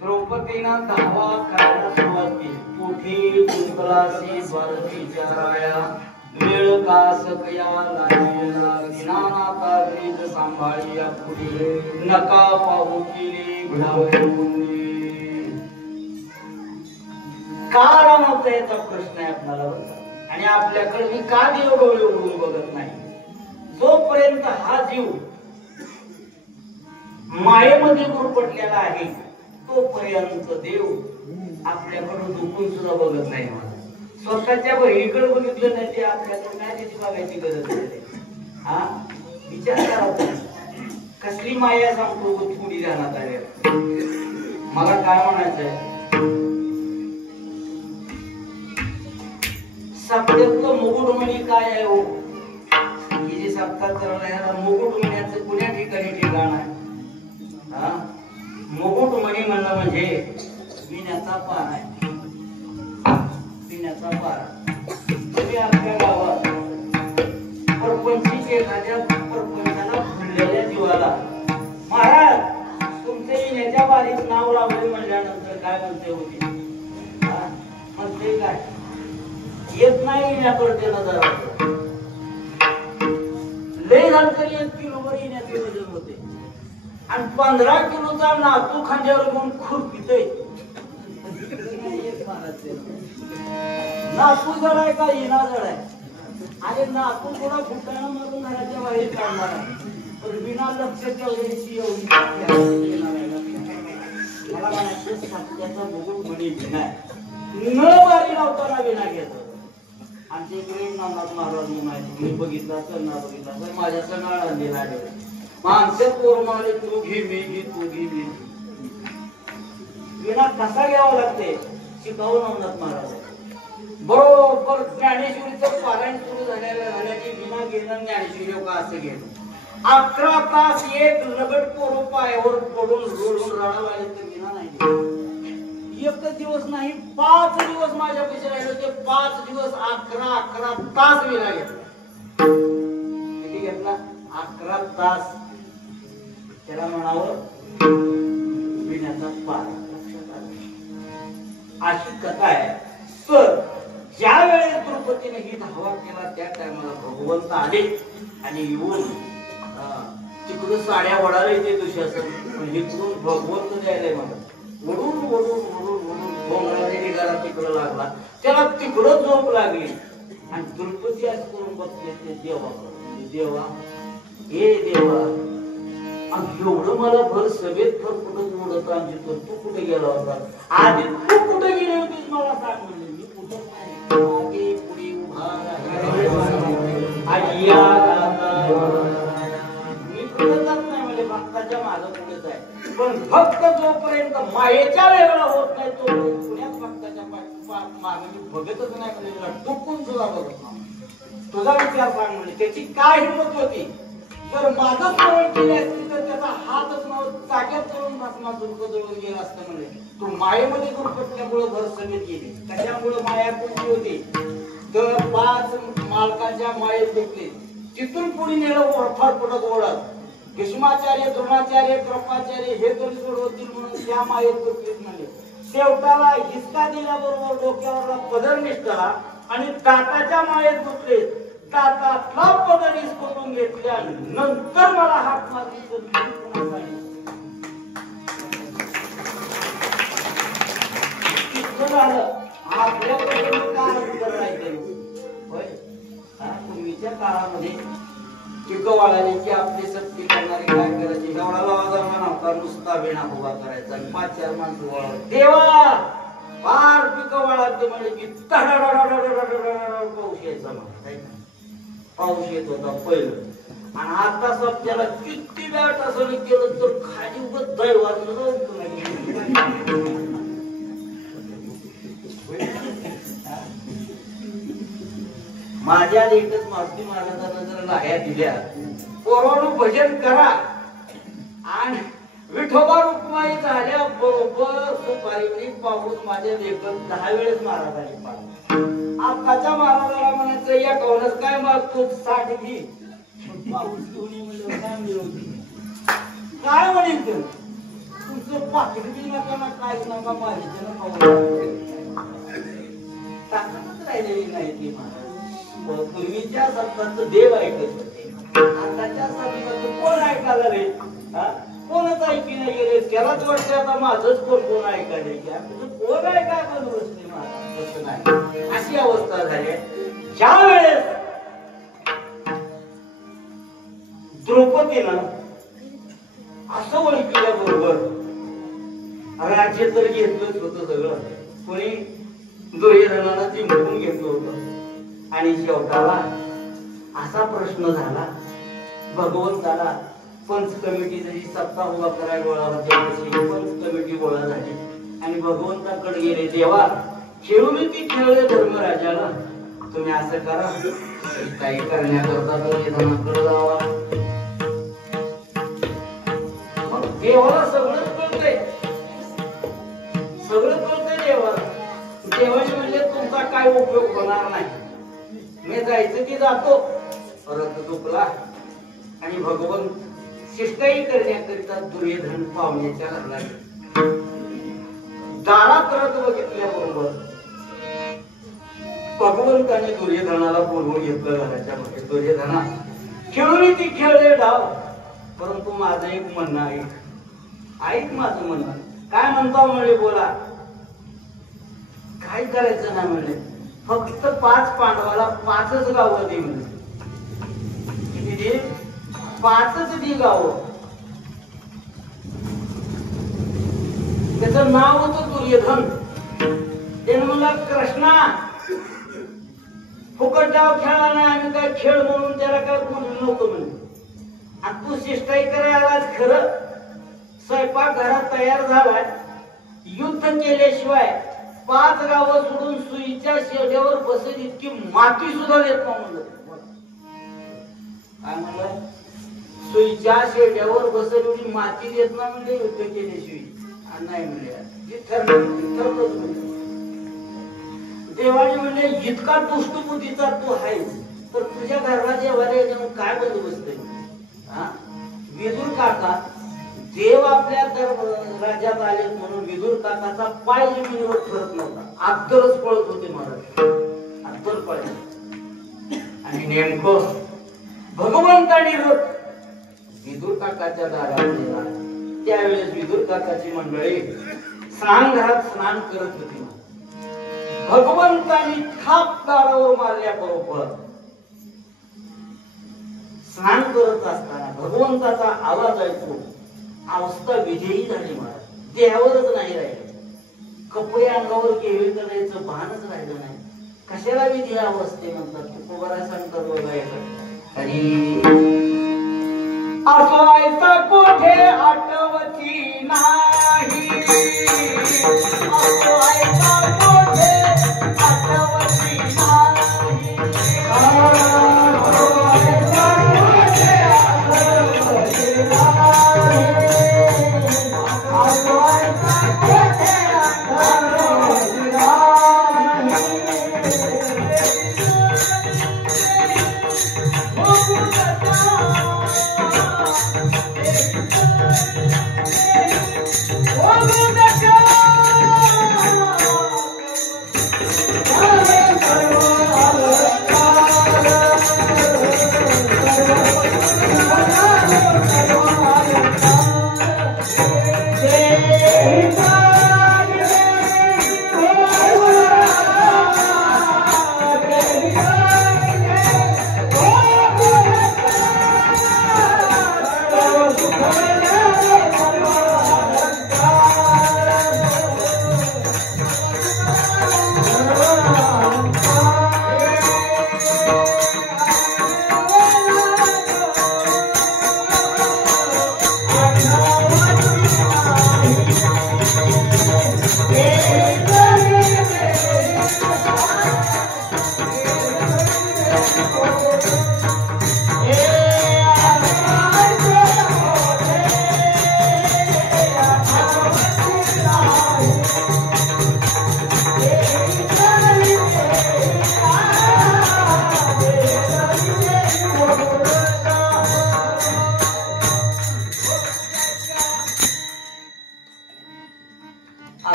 द्रौपदीनं धावा करायला सुरुवात केली. पोठी कुंतलासी भारतीच्या राया वेळ का सकया लागेला ज्ञानाचा ग्रीत सांभाळिया पुढे नका पाहू केली घावरुनी. कारण होता याचा प्रश्न आहे आपल्याला बघा. आणि आपल्याकडे मी का देव डोळे उघडून बघत नाही. जोपर्यंत हा जीव मायेमध्ये गुरफटलेला आहे तोपर्यंत देव आपल्याकडे दुखून सुद्धा बघत नाही. स्वतःच्या बहिणीकडे बघितलं नाही ते आपल्याकडे काय त्याची बघायची गरज नाही. हा विचार करा कसली माया सांगतो थोडी जाणार आहे. मला काय म्हणायचंय सप्त्यातलं मुकुटमणी काय आहे हो. ही जी सप्ताह करणाऱ्याला मुकुटमण्याचं कुण्या ठिकाणी ठिकाण आहे. हा मुकुटमणी म्हणणं म्हणजे विण्याचा पार आहे. विण्याचा पार तुम्ही आपल्या गावात परपंचीचे एखाद्या परपंचाला फुललेल्या जीवाला महाराज तुमचे विण्याच्या बारीत नाव लावले म्हणल्यानंतर काय म्हणते होते. म्हणते काय येत नाही विण्याकडे नजर लय झालं तरी 1 किलोवर येण्याचे वजन होते. आणि 15 किलोचा नातू खांद्यावर घेऊन खुरपीतोय. नातू जड आहे का येणा जड आहे. आणि नातू थोडा फुटाणा मारून घराच्या बाहेर काढणार आहे. पण बिना लक्ष ठेवण्याची एवढी मला म्हणायचं सत्याचा मुकुट म्हणे विना न वारी लावताना विना घेतो. आमच्या इकडे नामनाथ महाराज मी बघितला सण बघितला तर माझ्या सणाला आणलेला आहे. माणसे पोरमाले तू घे मी घे तू घे मी विना कसा घ्यावा लागते शिकावून नामनाथ महाराज. बरोबर ज्ञानेश्वरीचं पारायण सुरू झाल्याची विना घेणं ज्ञानेश्वरी का असं घेणं. 11 तास एक लगट पोरं पायावर पडून रोडून रडा लागले तर विना नाही. एकच दिवस नाही 5 दिवस माझ्या पैसे राहिले होते. 5 दिवस 11 तास विना घेतला. किती घेतला 11 तास. त्याला म्हणावं विण्याचा पार. अशी कथा आहे. तर ज्या वेळेस द्रौपदीने ही धावा केला त्या टायमाला भगवंत आले आणि येऊन तिकडून साड्या वडाला येते दुशासन इकडून भगवंत द्यायला मला वडून वडून वडून वडून डोंगराने निघाला तिकडं लागला. त्याला तिकडं झोप लागली आणि द्रौपदी असं करून बसले ते देवा हे देवा एवढं मला भर सभेत फरफुटत उडत आमची तर तू कुठे गेला होता. आधी तू कुठे गेली होतीस मला सांग म्हणले. मी कुठं मागे पुढे उभा मी कुठं जात नाही म्हणजे भक्ताच्या मागं पुढेच आहे. पण भक्त जोपर्यंत मायेच्या वेळेला होत नाही तो पुण्यात भक्ताच्या मागे मी बघतच नाही म्हणजे टोकून सुद्धा बघत नाही. तुझा विचार सांग म्हणजे त्याची काय हिंमत होती. जर माझं स्मरण केले असते तर त्याचा हातच जाग्यात करून जवळ गेला असतं. म्हणजे तू मायेमध्ये गुरफटल्यामुळे भर सभेत गेली. कशामुळे माया कोणती होती तर 5 मालकांच्या मायेत घेतले. तिथून पुढे नेलं फरफटत ओढत. भीष्माचार्य द्रोणाचार्य कृपाचार्य हे तरी सोडवतील म्हणून त्या मायेत गुरफीत म्हणले. शेवटाला हिसका दिल्याबरोबर डोक्यावरला पदर निसटला आणि दाताच्या मायेत गुंतले. दातातला पदर हिसकून घेतल्या नंतर मला हात मारली आपल्याकडे काय उत्तर राहायचं होय. पूर्वीच्या काळामध्ये पिकवाळाने की आपली सक्ती करणारी काय करायची एवढा लावा नव्हता नुसता वेणा उभा करायचा आणि 5-4 माणसं देवा फार पिकवाळात म्हणजे की पाऊस यायचा पाऊस येत होता पहिलं. आणि आता सब त्याला किती वेळ असं केलं तर खाली उगत दैवात माझ्या लेखच मारुती महाराजांना जर लाह्या दिल्या पोरांनो भजन करा आणि विठोबा रुक्माई झाल्या बरोबर सुपारी पाऊस माझ्या लेखत 10 वेळेस महाराजांनी पाडला. आताच्या महाराजाला म्हणायचं या कवनच काय मागतो 60 घे पाऊस घेऊन ये काय मिळवते काय म्हणेल ते तुमचं पाकिट बी नका ना काय नका माहिती ना ताकदच राहिलेली नाही ती महाराज. पूर्वीच्या संतांचं देव ऐकत होते आताच्या संतांचं कोण ऐकायला रे कोणच ऐकी नाही गेले. त्यालाच वाटते आता माझंच कोण ऐकायला तुझं कोण ऐकाय पण बसले महाराज तसं नाही. अशी अवस्था झाली. ज्या वेळेस द्रौपदीनं असं ओळखल्याबरोबर राज्य तर घेतलंच होतं सगळं. कोणी दुर्योधनाला जिंकून घेतलं होतं. आणि शेवटाला असा प्रश्न झाला भगवंताला पंच कमिटीची जी सत्ता उभा करायला गोळा होती पंच कमिटी गोळा झाली आणि भगवंताकडे गेले देवा खेळून ती खेळले धर्मराजाला तुम्ही असं करा काही करण्याकरता दुर्योधनाकडे जावा. देवाला सगळंच कळतंय देवाला. देवाने म्हणजे तुमचा काय उपयोग होणार नाही मी जायचं की जातो परत चुकला. आणि भगवंत शिष्टाई करण्याकरिता दुर्योधन पाहुण्याच्या घरला दारात रथ बघितल्याबरोबर भगवंताने दुर्योधनाला बोलवून घेतलं घराच्या मध्ये. दुर्योधना खेळून ती खेळले डाव परंतु माझं एक म्हणणं ऐक माझं म्हणणं काय म्हणतो म्हणजे बोला काय करायचं ना म्हणजे फक्त 5 पांडवाला 5च गावं दे म्हणजे किती दे 5च दे गावं. त्याचं नाव होतं दुर्योधन. त्याने म्हणला कृष्णा फुकट डाव खेळला नाही आम्ही काय खेळ म्हणून त्याला काय बोललो नव्हतं म्हणजे आणि तू शिष्टाई करायला खरं स्वयंपाक घरात तयार झालाय युद्ध केल्याशिवाय 5 गावं सोडून सुईच्या शेड्यावर बसेल इतकी माती सुद्धा देत नाही म्हणलं. काय म्हणलं सुईच्या शेड्यावर बसेल एवढी माती देत ना म्हणजे युद्ध केल्याशिवाय नाही म्हणजे ठरलं. देवाने म्हणले इतका दुष्टबुद्धीचा तू आहेस तर तुझ्या घराला देवाला जाऊन काय बंदोबस्त आहे. विदुर काका देव आपल्या राज्यात आले म्हणून विदुर काकाचा पाय जमिनीवर ठरत नव्हता अत्तरच पळत होते महाराज अत्तर पळले. आणि नेमकं भगवंतानी रथ विदुर काकाच्या दारात नेला. त्यावेळेस विदुर काकाची मंडळी स्नानघरात स्नान करत होती. भगवंतानी थाप दारावर मारल्याबरोबर स्नान करत असताना भगवंताचा आवाज ऐकून अवस्था विजयी झाली महाराज. देहावरच नाही राहिले कपडे अंगावर घेवे करायचं भानच राहिलं नाही. कशाला विधी अवस्थे म्हणतात तुकोबारा सांगतात बघा आणि असवायचा कोठे आठवती नाही असवायचा कोठे आठवती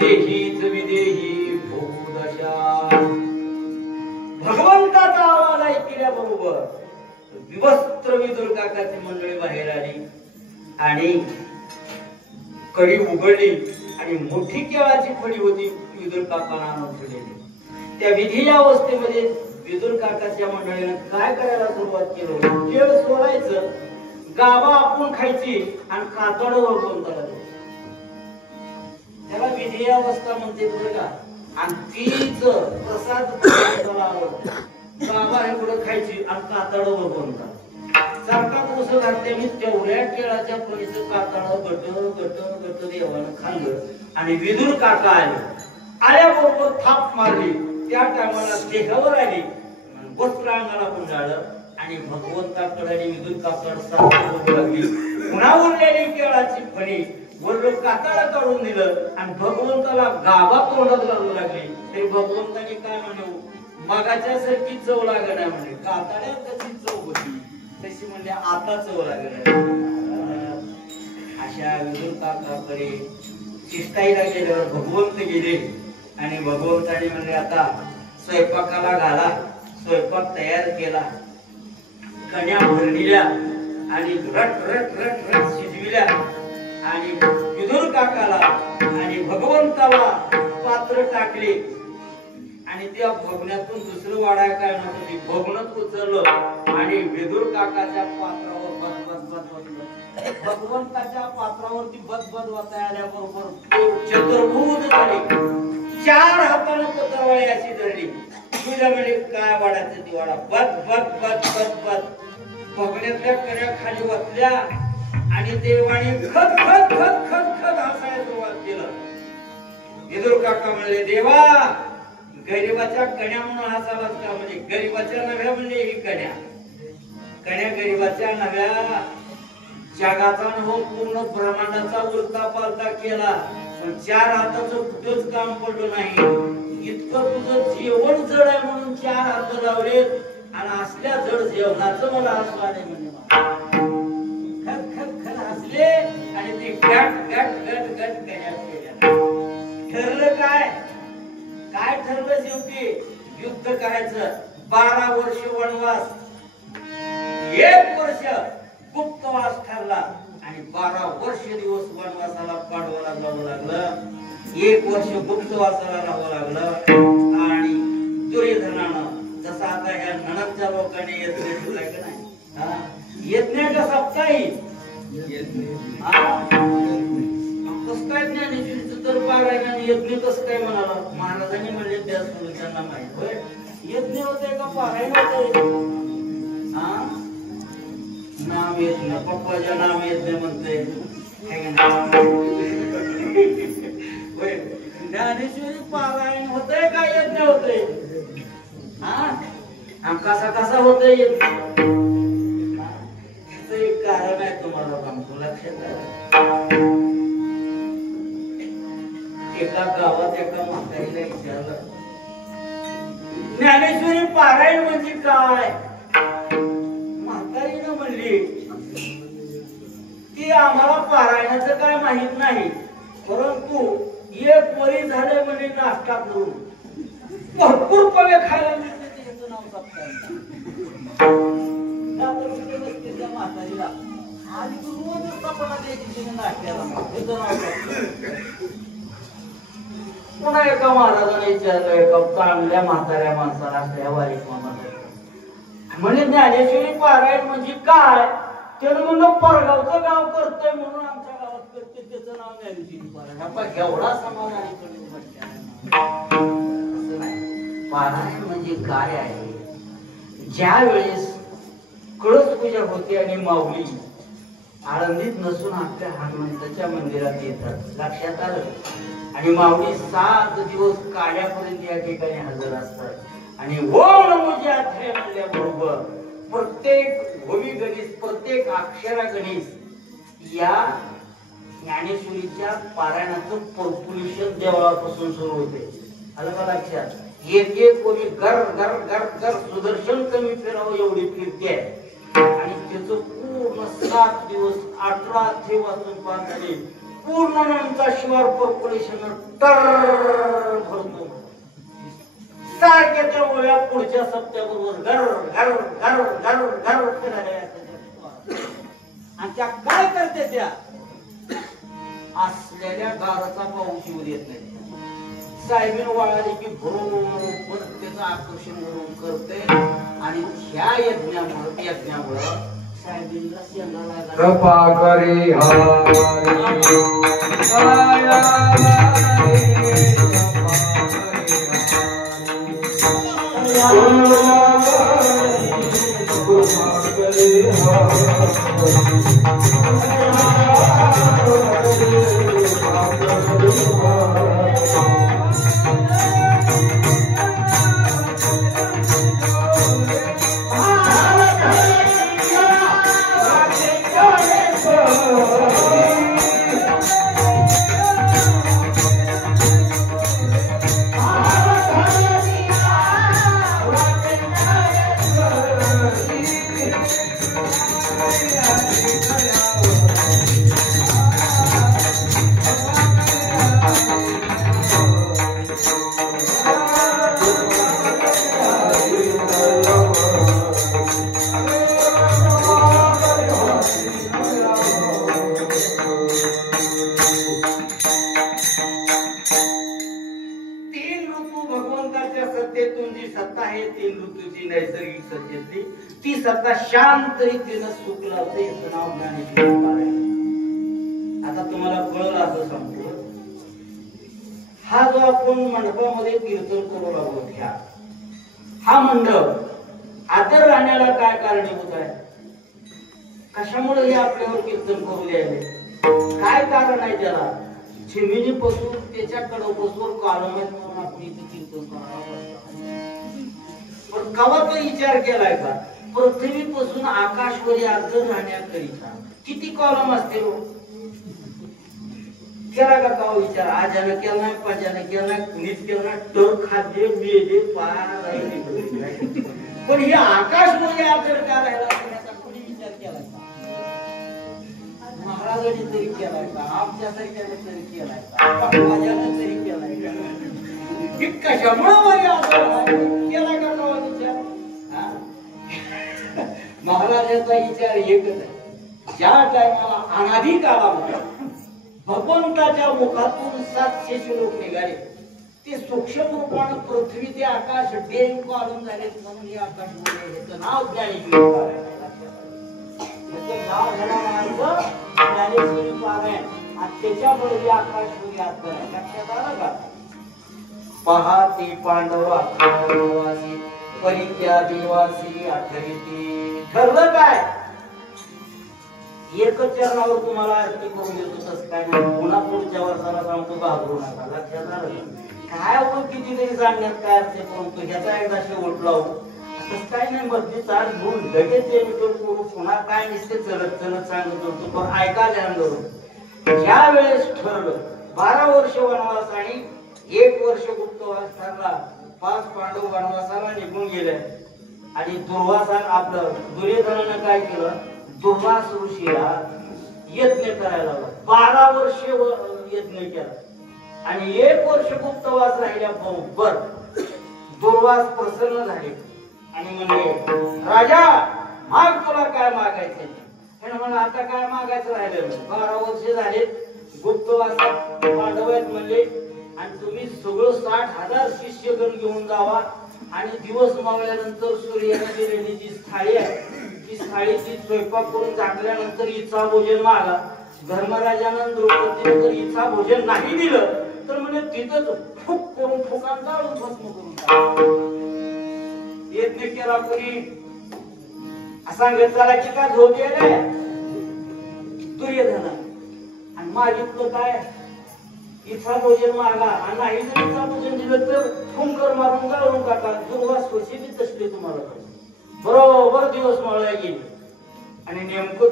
देहीच विदेही भोदशा. भगवंताचा आवाज ऐकल्याबरोबर विवस्त्र विदुर काकाची मंडळी बाहेर आली आणि कडी उघडली आणि मोठी केळाची फळी होती विदुर काकांना आणून ठेवलेली. त्या विधी अवस्थेमध्ये विदुर काकाच्या मंडळीने काय करायला सुरुवात केली? केळ सोडायचं, गावा आपण खायची आणि कातड वळवून करायचं. त्याला विधी अवस्था म्हणते बरं का. आणि तीच प्रसाद आवडतो. गावा हे पुढे खायची आणि कातड वळवून करायचं. सारखाच उसळ घातल्या मी तेवढ्या केळाच्या फळीचं कातड गट देवानं खाल्लं आणि विदुर काका आले. आल्याबरोबर थाप मारली. त्या टायमाला देहावर आली, वस्त्र अंगाला गुंडाळलं आणि भगवंताकडे विदुर काकड सारखी लागली. पुन्हा उरलेली केळाची फळी वरलं कातड काढून दिलं आणि भगवंताला गाभा तोंडात घालू लागली. तरी भगवंताने काय म्हणू, मगाच्या सारखी चव लागत नाही म्हणजे. कातड्यात कशी चव होती तशी म्हणजे आता चव लागत. अशा विदुर काकाकडे शिष्टाईला गेल्यावर भगवंत गेले आणि भगवंताने म्हणले आता स्वयंपाकाला घाला. स्वयंपाक तयार केला, कण्या भरविल्या आणि रट रट रट रट शिजविल्या आणि विदुर काकाला आणि भगवंताला पात्र टाकले आणि त्या भगवण्यातून दुसरं वाढाय काय नव्हतं ते भगवणच उचललं आणि विदुर काकाच्या पात्रावर भगवंताच्या पात्रावरती बदबद वाचाय आल्याबरोबर चतुर्भुज झाली. 4 हाताने पत्रवाळी अशी धरली. तुझ्या म्हणजे काय वाढायचं ती वाडा. बद बद बद बद बद भगवण्यातल्या कण्या खाली वाचल्या आणि देवाने खत खत खत खत खत हसायला सुरुवात केलं. विदुर काका म्हणले देवा गरीबाच्या कण्या म्हणून हसालाच का? म्हणजे गरीबाच्या नव्या म्हणजे ही कण्या कण्या गरीबाच्या नव्या. जगाचा अनुभव पूर्ण ब्रह्मांडाचा उलटा पालटा केला पण 4 हाताचं कुठंच काम पडलं नाही. इतकं तुझं जेवण जड आहे म्हणून 4 हात लावले आणि असल्या जड जेवणाचं मला हसू आले म्हणजे खत खत खत हसले आणि ते गट गट गट गट केल्या. ठरलं काय? काय ठरलं शेवटी? युद्ध करायचं. 12 वर्ष वनवास, 1 वर्ष गुप्तवास ठरला आणि 12 वर्ष दिवस वनवासाला पांडवाला जावं लागलं. 1 वर्ष गुप्तवासाला राहावं लागलं. आणि दुर्योधनानं जसं आता ह्या नणदच्या लोकांनी यज्ञ ठेवलाय का नाही, यज्ञाच्या सप्ताही कसं काय ज्ञानेश्वरीचं तर पारायण यज्ञ कसं काय म्हणाला? महाराजांनी म्हणले त्या त्यांना माहित होय यज्ञ होते का पारायण होते? नाम यज्ञ, पप्पाच्या नाम यज्ञ म्हणते ज्ञानेश्वरी पारायण होतंय का यज्ञ होतंय? कसा कसा होतंय यज्ञ? एक कारण आहे तुम्हाला सांगतो, लक्षात आलं. एका गावात एका म्हातारीला विचारलं ज्ञानेश्वरी पारायण म्हणजे काय? म्हातारीनं म्हणली की आम्हाला पारायणाचं काय माहित नाही, परंतु 1 वरी झाले म्हणजे नाश्ता करून भरपूर पवे खायला मिळते त्याचं नाव सप्ताह. म्हातारीला आणि रोज चपाटा द्यायची नाश्त्याला त्याचं नाव सप्ताह. पुन्हा एका महाराजाने विचारलं एका चांगल्या म्हाताऱ्या माणसाला असल्या वारीक म्हणजे ज्ञानेश्वरी पारायण म्हणजे काय? त्यानं म्हणलं परगावचं गाव करतोय म्हणून आमच्या गावात करते त्याचं नाव ज्ञानेश्वरी पारायण. एवढा समाधानी पारायण म्हणजे काय आहे? ज्या वेळेस कळस पूजा होते आणि माऊली आळंदीत नसून आपल्या हनुमंताच्या मंदिरात येतात, लक्षात आलं? आणि माऊली 7 दिवस काढ्यापर्यंत या ठिकाणी हजर असतात आणि ओम नमोजी अध्याय म्हणल्याबरोबर प्रत्येक भूमी गणेश, प्रत्येक अक्षरा गणेश या ज्ञानेश्वरीच्या पारायणाचं पॉप्युलेशन देवळापासून सुरू होते. आलं का लक्षात? एक ओवी गर गर गर गर सुदर्शन कमी फिरावं एवढी फिरते आणि त्याचं पूर्ण 7 दिवस 18 अध्याय वाचून पार झाले पूर्ण नंतर शुअर पॉप्युलेशन टर भरतो सारख्या त्या ओळ्या पुढच्या सप्त्याबरोबर घर घर घर घर घर फिरायला आणि त्या काय करते त्या असलेल्या गाराचा पाऊस येऊ देत नाही साहेबीन वळाली की बरोबर त्याचं आकर्षण म्हणून करते आणि ह्या यज्ञामुळे साहेबींना शेंगा कृपा करी नैसर्गिक सत्तेतली ती सत्ता शांत रीतीनं सुख लावते याचं नाव ज्ञानेश्वर पारायण. आता तुम्हाला कळलं असं सांगतो हा जो आपण मंडपामध्ये कीर्तन करू लागलो घ्या हा मंडप आदर राहण्याला काय कारणीभूत आहे कशामुळे हे आपल्यावर कीर्तन करू द्यायले काय कारण आहे त्याला जमिनीपासून त्याच्याकडे बसून कालमत म्हणून आपण इथे कीर्तन करावं पण कवा तो विचार केलाय का पृथ्वीपासून आकाशवरी आदर राहण्याकरिता किती कॉलम असते केला का कवा विचार आजानं केला नाही पाजानं केला नाही कुणीच केला नाही तर खाद्य मेले पार पण हे आकाशवरी आदर करायला त्याचा कोणी विचार केलाय का महाराजांनी तरी केलाय का आमच्यासारख्याने तरी केलाय का पाजानं तरी केलाय का कशामुळे केला का विचार महाराजांचा विचार एकच आहे ज्या टायमाला अनादी काळामध्ये भगवंताच्या मुखातून 700 श्लोक निघाले ते सूक्ष्म रूपाने पृथ्वी ते आकाश डेन काढून झाले म्हणून हे आकाश याचं नाव ज्ञानेश्वरी पारायण आणि त्याच्यामुळे हे आकाशवरी आत्मा लक्षात आलं का पहा ती पांडव आकाशवासी परित्या देवासी आठविती ठरलं काय एकच चरणावर तुम्हाला आरती करून देतो तसं काय नाही पुन्हा पुढच्या वर्षाला सांगतो घाबरू नका लक्षात आलं काय आपण कितीतरी सांगण्यात काय अर्थ करून ह्याचा एकदा शेवट लावू तसं काय नाही मधली चार घेऊन लगेच करू पुन्हा काय नसते चलत चलत सांगत होतो पण ऐका ध्यान धरून ज्या वेळेस ठरलं 12 वर्ष वनवास आणि 1 वर्ष गुप्तवास ठरला 5 पांडव वनवासाला निघून गेले आणि दुर्वासा आपलं दुर्योधनानं काय केलं दुर्वास ऋषीला यज्ञ करायला लावला 12 वर्ष यज्ञ केला आणि 1 वर्ष गुप्तवास राहिल्या बरोबर दुर्वास प्रसन्न झाले आणि म्हणले राजा माग तुला काय मागायचं म्हणलं आता काय मागायचं राहिलं 12 वर्ष झाले गुप्तवासात पांडव आहेत म्हणले आणि तुम्ही सगळं 60,000 शिष्यगण घेऊन जावा आणि दिवस मावल्यानंतर सूर्याला दिलेली जी थाळी आहे ती थाळीची स्वयंपाक करून झाकल्यानंतर इच्छा भोजन मागा धर्मराजानं द्रौपदीने जर इच्छा भोजन नाही दिलं तर म्हणजे तिथंच फुक करून फुकान जाळून भस्म करून यज्ञ केला कोणी असा घेतला की का झोपे रे दुर्योधन आणि मागितलं काय इच्छा भोजन मागा आणि नाही जर इच्छा भोजन दिलं तर फुंकर मारून जाळून टाका दुर्वास वर्षी बी तसले तुम्हाला बरोबर दिवस मावळ्या गेली आणि नेमकं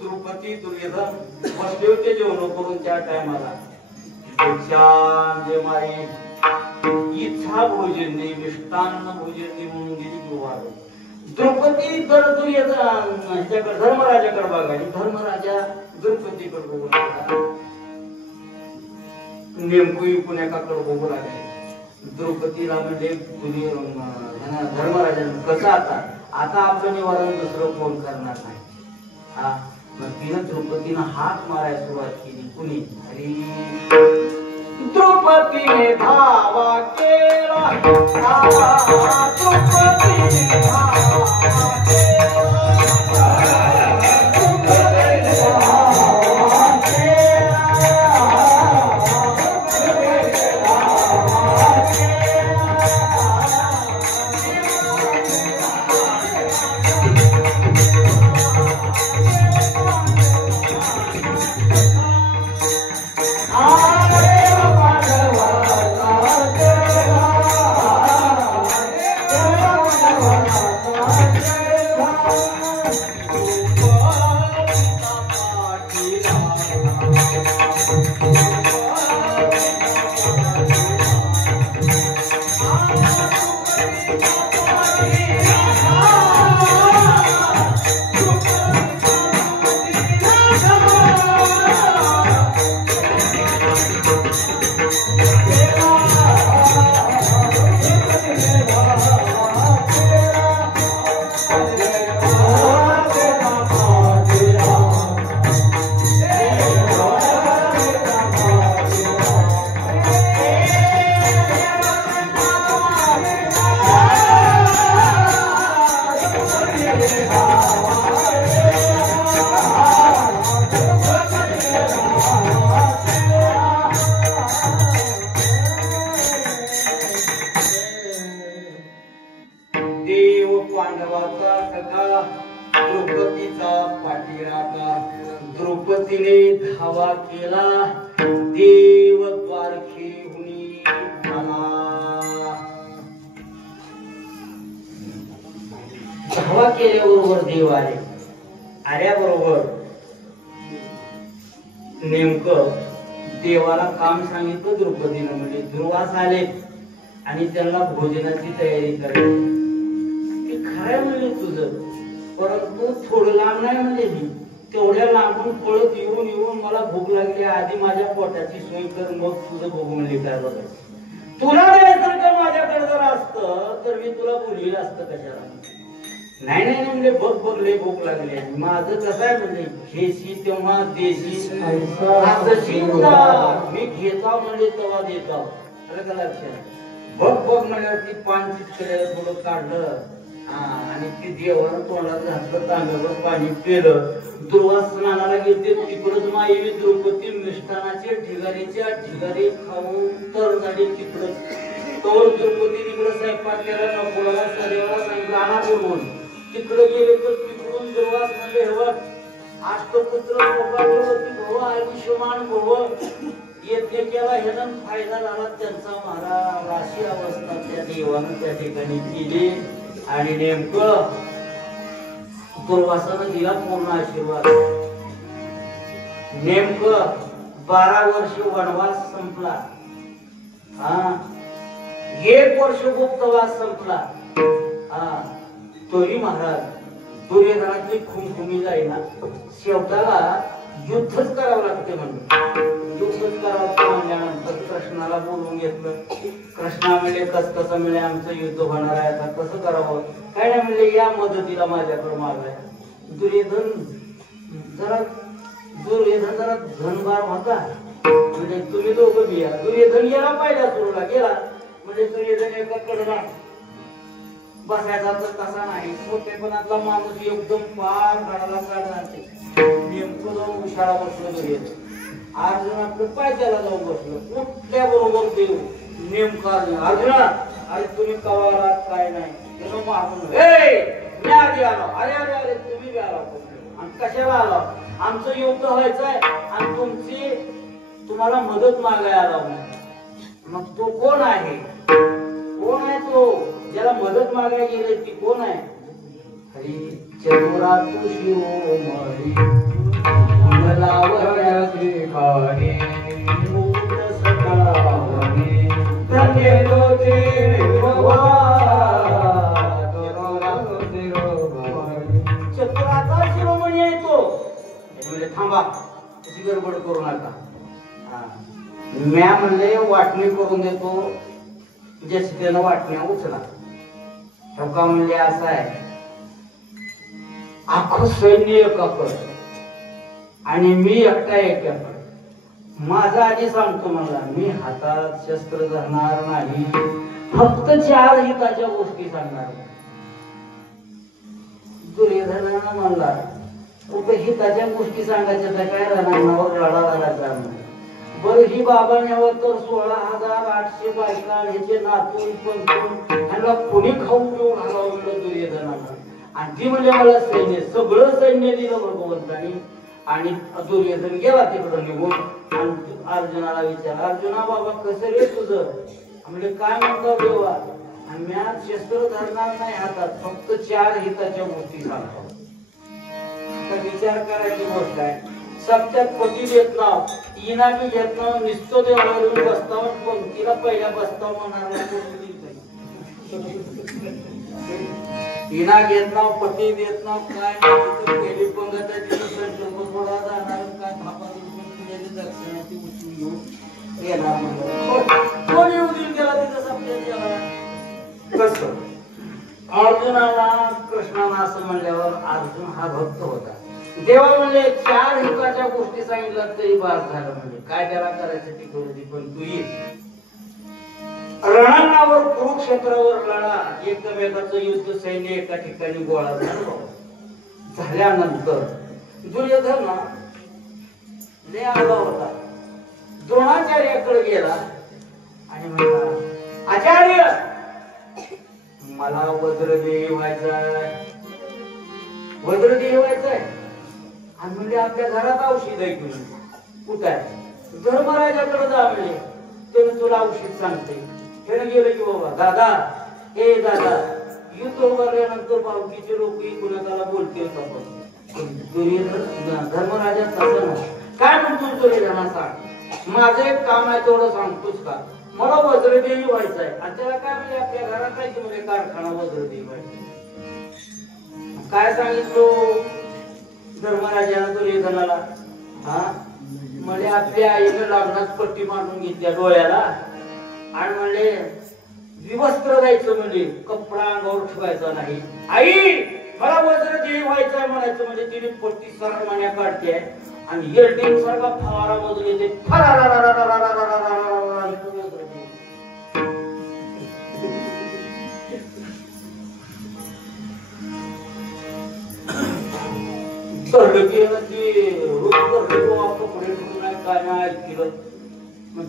द्रौपदी दुर्योधन बसले होते जेवण करून त्या टायमाला जे मारे इच्छा भोजन नाही मिष्टान्न भोजन नाही म्हणून गेली गोवार द्रौपदी तर दुर्योधन धर्मराजाकडे बघाली धर्मराजा द्रौपदीकडे बघा नेमकं पुण्याकाकडे बघू लागले. द्रौपदीला म्हणजे धर्मराजानं कसं आता आपलं निवारण दुसरं कोण करणार नाही. हा मग तिनं द्रौपदीनं हात मारायला सुरुवात केली. कुणी द्रौपदीने धावा केला. द्रौपदीने धावा द्रौपदीने धावा केला. देव द्वारकेहुनी आला. धावा केल्याबरोबर देव आले. आल्याबरोबर नेमकं देवाला काम सांगितलं द्रौपदीनं. म्हणजे दुर्वास आले आणि त्यांना भोजनाची तयारी करायची. ते खरं म्हणजे तुझं, परंतु थोडं लांब नाही म्हणजे तेवढ्या लांबून पळत येऊन येऊन मला भूक लागली. आधी माझ्या पोटाची सोय कर, मग तुझं बघू म्हणजे काय बघायचं. तुला द्यायचं का माझ्याकडे जर असतं तर मी तुला बोलविलं असतं कशाला. नाही नाही म्हणजे बघ बघले भूक लागली. माझं कसं आहे म्हणजे घेशी तेव्हा देशी मी घेता म्हणजे तेव्हा देता. का लक्षात बघ बघ म्हणल्यावरती पान चिटकलेलं थोडं काढलं आणि ती देवानं तोंडात घातलं. तांब्यावर पाणी पिलं. दुर्वास स्नानाला गेले. तिकडच माई द्रौपदी मिष्टानाचे ढिगारीच्या ढिगारी खाऊन तर झाली. तिकडच तोर द्रौपदी तिकडं स्वयंपाक केला. नकोला सदैवाला सांगितलं आणा बोलवून. तिकडे गेले तर तिकडून दुर्वास म्हणजे अष्टपुत्र भव आयुष्यमान भव यज्ञ केला. ह्यानं फायदा झाला त्यांचा महाराज. अशी अवस्था त्या देवानं त्या ठिकाणी केली. आणि नेमकं दुर्वासानं दिला पूर्ण आशीर्वाद. नेमकं 12 वर्ष वनवास संपला. 1 वर्ष गुप्तवास संपला. तरी महाराज दुर्योधनाची खुमखुमी जाईना. शेवटाला युद्धच करावं लागते म्हणून युद्धच करावं म्हणल्यानंतर कृष्णाला बोलवून घेतलं. कृष्णा म्हणले कसं मिळे आमचं युद्ध होणार आहे. आता कसं करावं काय नाही म्हणले या मदतीला माझ्याकडे मागाय. दुर्योधन जरा धनबार होता. म्हणजे तुम्ही दोघं बिया. दुर्योधन गेला पहिल्या सुरूला गेला. म्हणजे दुर्योधन एका कडला बसायचा तर तसा नाही. मोठेपणातला माणूस एकदम पार काढायला काढणार. नेमकं जाऊन उशाळा बसलं दुर्योधन. अर्जुन आपलं पायथ्याला जाऊन बसलं. कुठल्या बरोबर देऊ नेमका अर्जुना अरे तुम्ही कवारात काय नाही मागून मी आधी आलो. अरे अरे अरे तुम्ही बी आला आणि कशाला आला. आमचं युद्ध व्हायचंय आणि तुम्हाला मदत मागायला आला. मग तो कोण आहे. कोण आहे तो ज्याला मदत मागायला गेले. ती कोण आहे. हरी चतुरा तू शिरोमणी मलावरती खाणे मुकुट सकावणे धन्य तोचे चतुराचा शिरोमणी आहे तो. थांबा त्याची गडबड करू नका. म्या म्हणले वाटणी करून देतो, जशी त्यानं वाटण्या उचला. ठोका म्हणले असं आहे, अख्खं सैन्य एकाकडे आणि मी एकटा एकाकडे. माझा आधी सांगतो मला, मी हातात शस्त्र धरणार नाही, फक्त 4 हिताच्या गोष्टी सांगणार. दुर्योधनानं म्हणला, कुठे हिताच्या गोष्टी सांगायच्या त्या काय रणांवर लढा लढायचा. बरं ही बाबांवर तर 16,800 बायका, ह्याचे नातून पण ह्याला कोणी खाऊ पिऊन हलावलं दुर्योधनाला. आणि ती म्हणजे मला सैन्य, सगळं सैन्य दिलं भगवंतानी. आणि दुर्योधन गेला तिकडं निघून. आणि अर्जुनाला विचार, अर्जुना बाबा कसं रे तुझं? म्हणजे काय म्हणतो देवा? आणि मी आज शस्त्र धरणार नाही हातात, फक्त 4 हिताच्या गोष्टी सांगतो. आता विचार करायची गोष्ट आहे. सत्यात पती देत नाव, इना बी घेत नाव, निसतो देवावरून बसताव, पंक्तीला पहिल्या बसताव म्हणणार इना घेत नाव, पती देत नाव, काय गेली पंगत आहे तिथं संकल्प थोडा जाणार, काय थापा दक्षिणाची उचलून घेऊन येणार म्हणलं. कोण येऊ देईल गेला तिथं सत्यात कसं? अर्जुनाला कृष्णाला असं म्हणल्यावर अर्जुन हा भक्त होता. देवा म्हणले 4 हिताच्या गोष्टी सांगितल्या तरी बास झालं. म्हणजे काय त्याला करायचं ते करू दे, पण तू ये. रणांगणावर कुरुक्षेत्रावर लढा, एकमेकाचं युद्ध, सैन्य एका ठिकाणी गोळा झाल्यानंतर दुर्योधन लय आला होता. द्रोणाचार्याकडे गेला आणि म्हणला, आचार्य मला वज्रदेही व्हायचंय, वज्रदेही व्हायचंय. आणि म्हणजे आपल्या घरात औषध आहे की कुठं आहे? धर्मराजाकडे जा म्हणजे, त्याने तुला औषध सांगते. त्याने गेलं की बाबा दादा, ए दादा, युद्ध उभारल्यानंतर बावकीचे लोक कुणाला बोलते. धर्मराजा तसं नाही. काय म्हणतो दुर्योधना सांग, माझं एक काम आहे तेवढं सांगतोस का? मला वज्रदेही व्हायचंय. आणि त्याला काय म्हणजे आपल्या घरात काय की म्हणजे कारखाना वज्रदेही व्हायचा. काय सांगितलं धर्मराजानं दुर्योधनाला? हा म्हणजे आपल्या आईनं लग्नात पट्टी मारून घेतल्या डोळ्याला आणि म्हणले विवस्त्र द्यायचं, म्हणजे कपडा अंगावर ठेवायचा नाही. आई मला वज्रदेही व्हायचंय म्हणायचं. म्हणजे तिने पट्टी सरळ मान्या काढते आणि एल्डिंग सारखा फवारा मधून येते.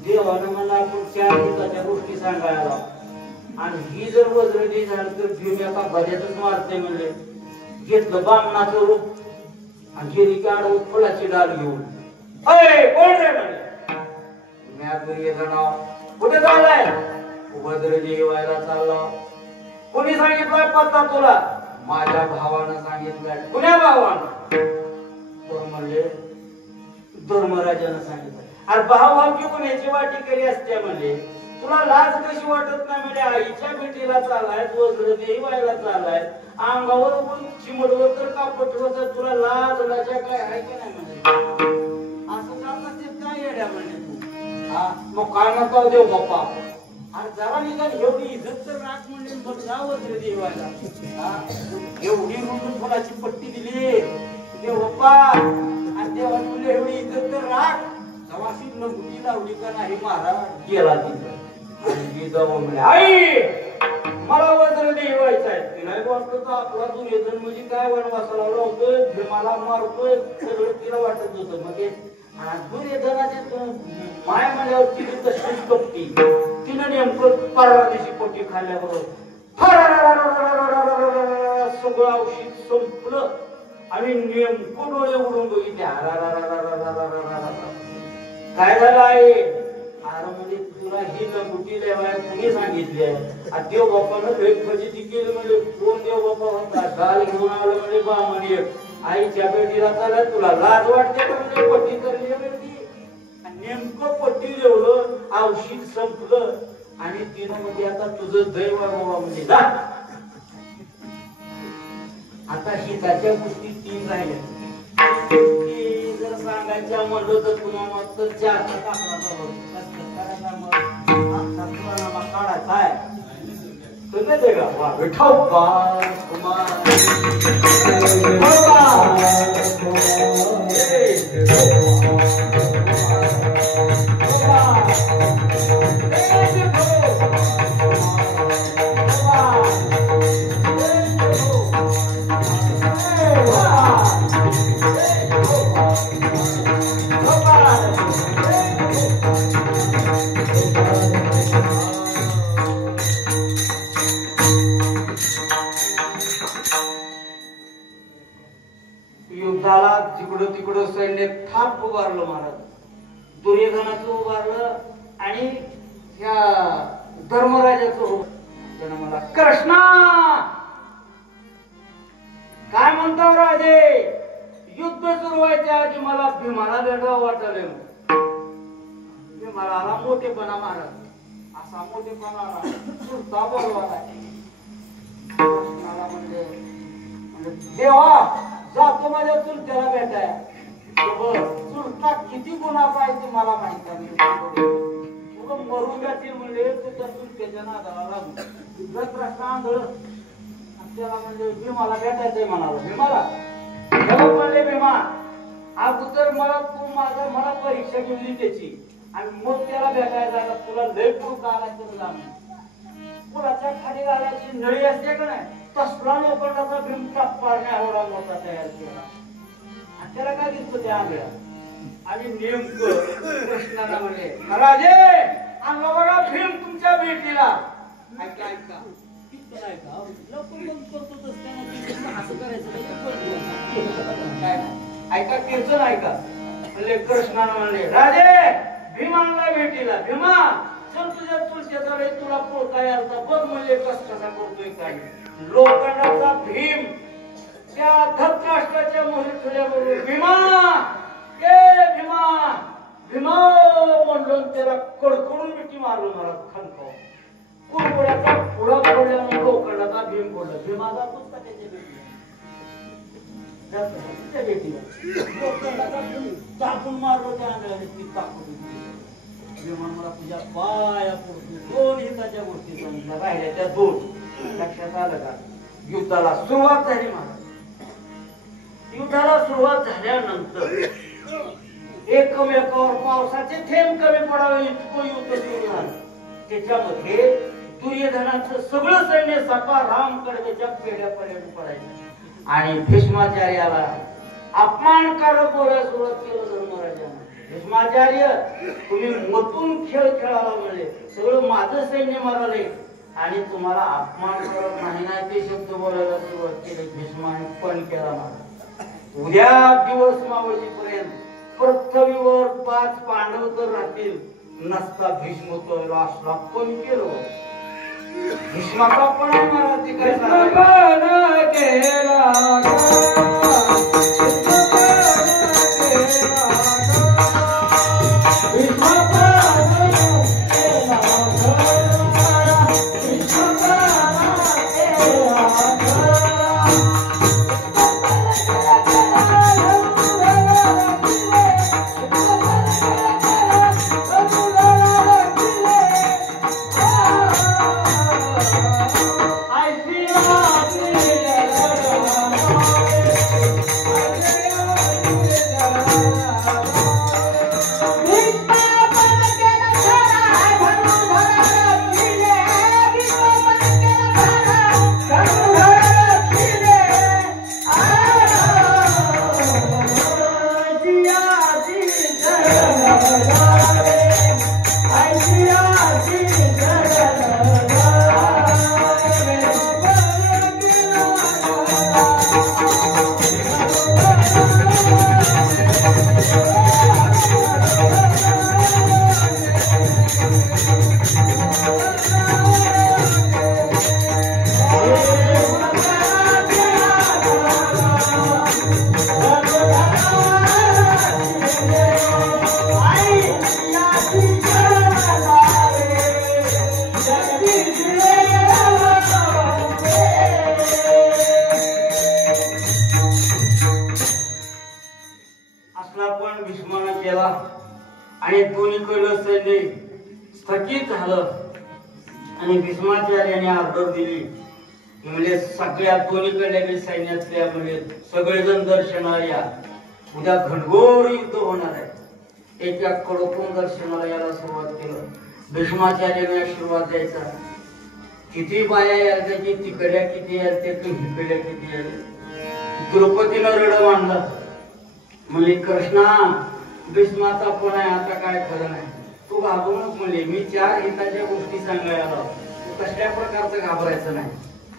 देवानं मला आपण 4 हिताच्या गोष्टी सांगायला. आणि ही जर वज्रदेही झालं तर भीम एका भज्यातच मारते. म्हणजे घेतलं बामणाचं रूप आणि गेली की आडवत फुलाची डाल घेऊन, अय कोण रे म्हणजे? म्या दुर्योधना. कुठे चाललाय? वज्रदेही व्हायला चालला. कोणी सांगितलंय पत्ता तुला? माझ्या भावानं सांगितलंय. कुण्या भावानं? तर म्हणजे धर्मराजानं सांगितलं. अरे भावभावकी कोणाची वाटी केली असते म्हणजे? तुला लाज कशी वाटत नाही? म्हणजे आईच्या भेटीला चाललाय, वज्रदेही व्हायला चाललाय, अंगावर चिमडवर तर कापड ठेवत, तुला लाज लाजा काय आहे की नाही? म्हणजे असं चाललं ते काय येड्या म्हणजे तू? हा मग काय नका देव बाप्पा. अरे जरा निघाल एवढी इज्जत तर राख म्हणजे मग जा वज्रदेही व्हायला. एवढी म्हणून फुलाची पट्टी दिली देव बाप्पा. आणि देवाने म्हणले एवढी इज्जत तर राख. जवाशी लंगुटी लावली का नाही महाराज गेला तिथं. आणि जाऊ म्हणजे आई मला वज्रदेही व्हायचंय. तिला वाटत आपला दुर्योधन म्हणजे काय वनवासाला लावतोय, भीमाला मारतोय, सगळं तिला वाटत होतं. मग ते दुर्योधनाचे माया म्हणल्यावर तिने तशीच कपटी. तिनं नेमकं पररादेशी पट्टी खाल्ल्याबरोबर सगळं औषध संपलं आणि नेमकं डोळे उडून बघितले. काय झालं आहे? अरे म्हणजे तुला ही लंगुटी लेवाय कुणी सांगितली आहे? देव बाप्पानं भेट फजिती केली. म्हणजे कोण देव बाप्पा होता? गाल घेऊन आलं म्हणजे बामणी आईच्या बेटीला चालत. तुला लाज वाटते म्हणजे पट्टी करली बेटी. नेमकं पट्टी जेवलं, औषध संपलं आणि तिनं म्हणजे आता तुझं दैव बाबा म्हणजे जा. आता हिताच्या गोष्टी 3 राहिल्या. जर सांगायच्या म्हणलं तर पुन्हा मात्र जास्त काढायचा आहे तुम्ही दे का वा विठाऊ कुमार युद्धाला तिकडं तिकडं सैन्य थाप उभारलं महाराज दुर्योधनाचं उभारलं आणि ह्या धर्मराजाचं त्यानं मला कृष्णा काय म्हणतो राजे युद्ध सुरू व्हायच्या आधी मला भीमाला भेटावं वाटलं भीमाला मोठेपणा महाराज असा मोठेपणा सुरता बोलवाला कृष्णाला म्हणजे देवा जातो माझ्या चुलत्याला भेटाय चुलता किती गुन्हाचा आहे ते मला माहित आहे मरून जातील म्हणजे तुझ्या चुलत्याच्या नादाला लागून आंधळ त्याला म्हणजे भीमाला भेटायचंय म्हणाला भीमाला म्हणले भीमा अगोदर मला परीक्षा घेतली त्याची आणि मग त्याला भेटायला जायला तुला लय पूर आला तर जाण पुराच्या खाली घालायची नळी असते का नाही तसला लोखंडाचा भीम पाडण्या एवढा मोठा तयार केला आणि त्याला काय दिसतो त्या आंधळ्या आणि नेमकं कृष्णाला म्हणले राजे आणला बघा भीम तुमच्या भेटीला ऐका ऐका ऐका कीर्तन ऐका म्हणले कृष्णाला म्हणले राजे भीमाला भेटीला भीमा चल तुझ्या चुलत्याचा रे तुला पोळता यायचा बघ म्हणले कसा करतोय काय लोखंडाचा भीम त्या धर्तराष्ट्राच्या मोहरीत ठेवल्याबरोबर भीमा ए भीमा भीमा म्हणलो त्याला कडकडून मिठी मारलो मला खणको कुरकुड्याचा पुढा पडल्याने लोखंडाचा भीम पडला भीमाचा पुस्तक त्याच्या भेटीला लोखंडाचा भीम टाकून मारलो त्या आंधळ्याने ती टाकून भीमा मला तुझ्या पाया पडतो दोन हिताच्या गोष्टी सांगितल्या राहिल्या त्या दोन लक्षात आलं का युद्धाला सुरुवात झाली महाराज युद्धाला सुरुवात झाल्यानंतर एकमेकावर पावसाचे थेंब कमी पडावे इतकं युद्ध सुरू झालं त्याच्यामध्ये दुर्योधनाचं सगळं सैन्य सपाराम कडव्याच्या पेढ्यापर्यंत पडायचं आणि भीष्माचार्याला अपमानकारक बोलायला सुरुवात केलं धर्मराजाने भीष्माचार्य तुम्ही मतून खेळ खेळायला म्हणले सगळं माझं सैन्य मारले आणि तुम्हाला अपमान करत नाही ते शब्द बोलायला सुरुवात केली भीष्माने पण केला मला उद्या दिवस मावळीपर्यंत पृथ्वीवर 5 पांडव तर राहतील नसता भीष्म तो राष्ट्रा पण केलं भीष्माचा पण आहे महाराज ते काय झालं आणि भीष्माचार्याने ऑर्डर दिली म्हणजे सगळ्या दोन्हीकडल्या सैन्यातल्या म्हणजे सगळेजण दर्शनाला या, उद्या घनघोर युद्ध होणार आहे. त्याच्या कडकून दर्शनाला यायला सुरुवात केलं. भीष्माचार्याने आशीर्वाद द्यायचा. किती बाया यायला त्याची, तिकड्या किती यायला त्यातून हिकड्या किती यायला. द्रौपदीनं रड मांडलं, म्हणजे कृष्णा भीष्माचा पण आहे, आता काय खरं नाही, तू घाबरूनच म्हणले. मी 4 हिताच्या गोष्टी सांगायला आलो, तू कसल्या प्रकारचं घाबरायचं नाही,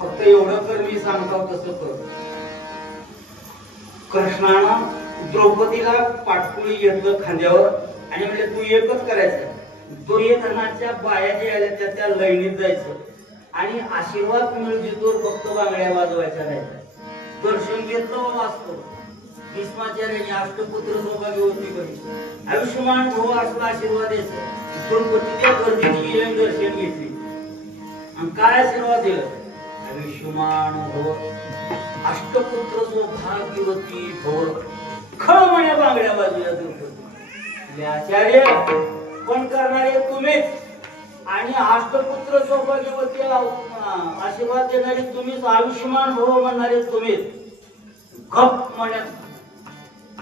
फक्त एवढं कर मी सांगतो तसं कर. कृष्णानं द्रौपदीला पाठकुळी घेतलं खांद्यावर आणि म्हणजे तू एकच करायचं, दुर्योधनाच्या बाया जे आल्या त्या लयनीत जायचं आणि आशीर्वाद मिळजितोर फक्त बांगड्या वाजवायच्या नाही. दर्शन घेतलं वाचतो. भीष्माचार्याने अष्टपुत्र सौभाग्यवती करी आयुष्यमान भाऊ असला आशीर्वाद द्यायचा. द्रौपदीच्या गर्दीची गेली दर्शन घेतली आणि काय आशीर्वाद दिला, आयुष्यमान भव अष्टपुत्र सौभाग्यवती भव. खळमण्या बांगड्या वाजवल्या द्रौपदी. आचार्य पण करणारे तुम्हीच आणि अष्टपुत्र सौभाग्यवती आशीर्वाद देणारे तुम्हीच, आयुष्यमान भव म्हणणारे तुम्हीच. गप म्हणत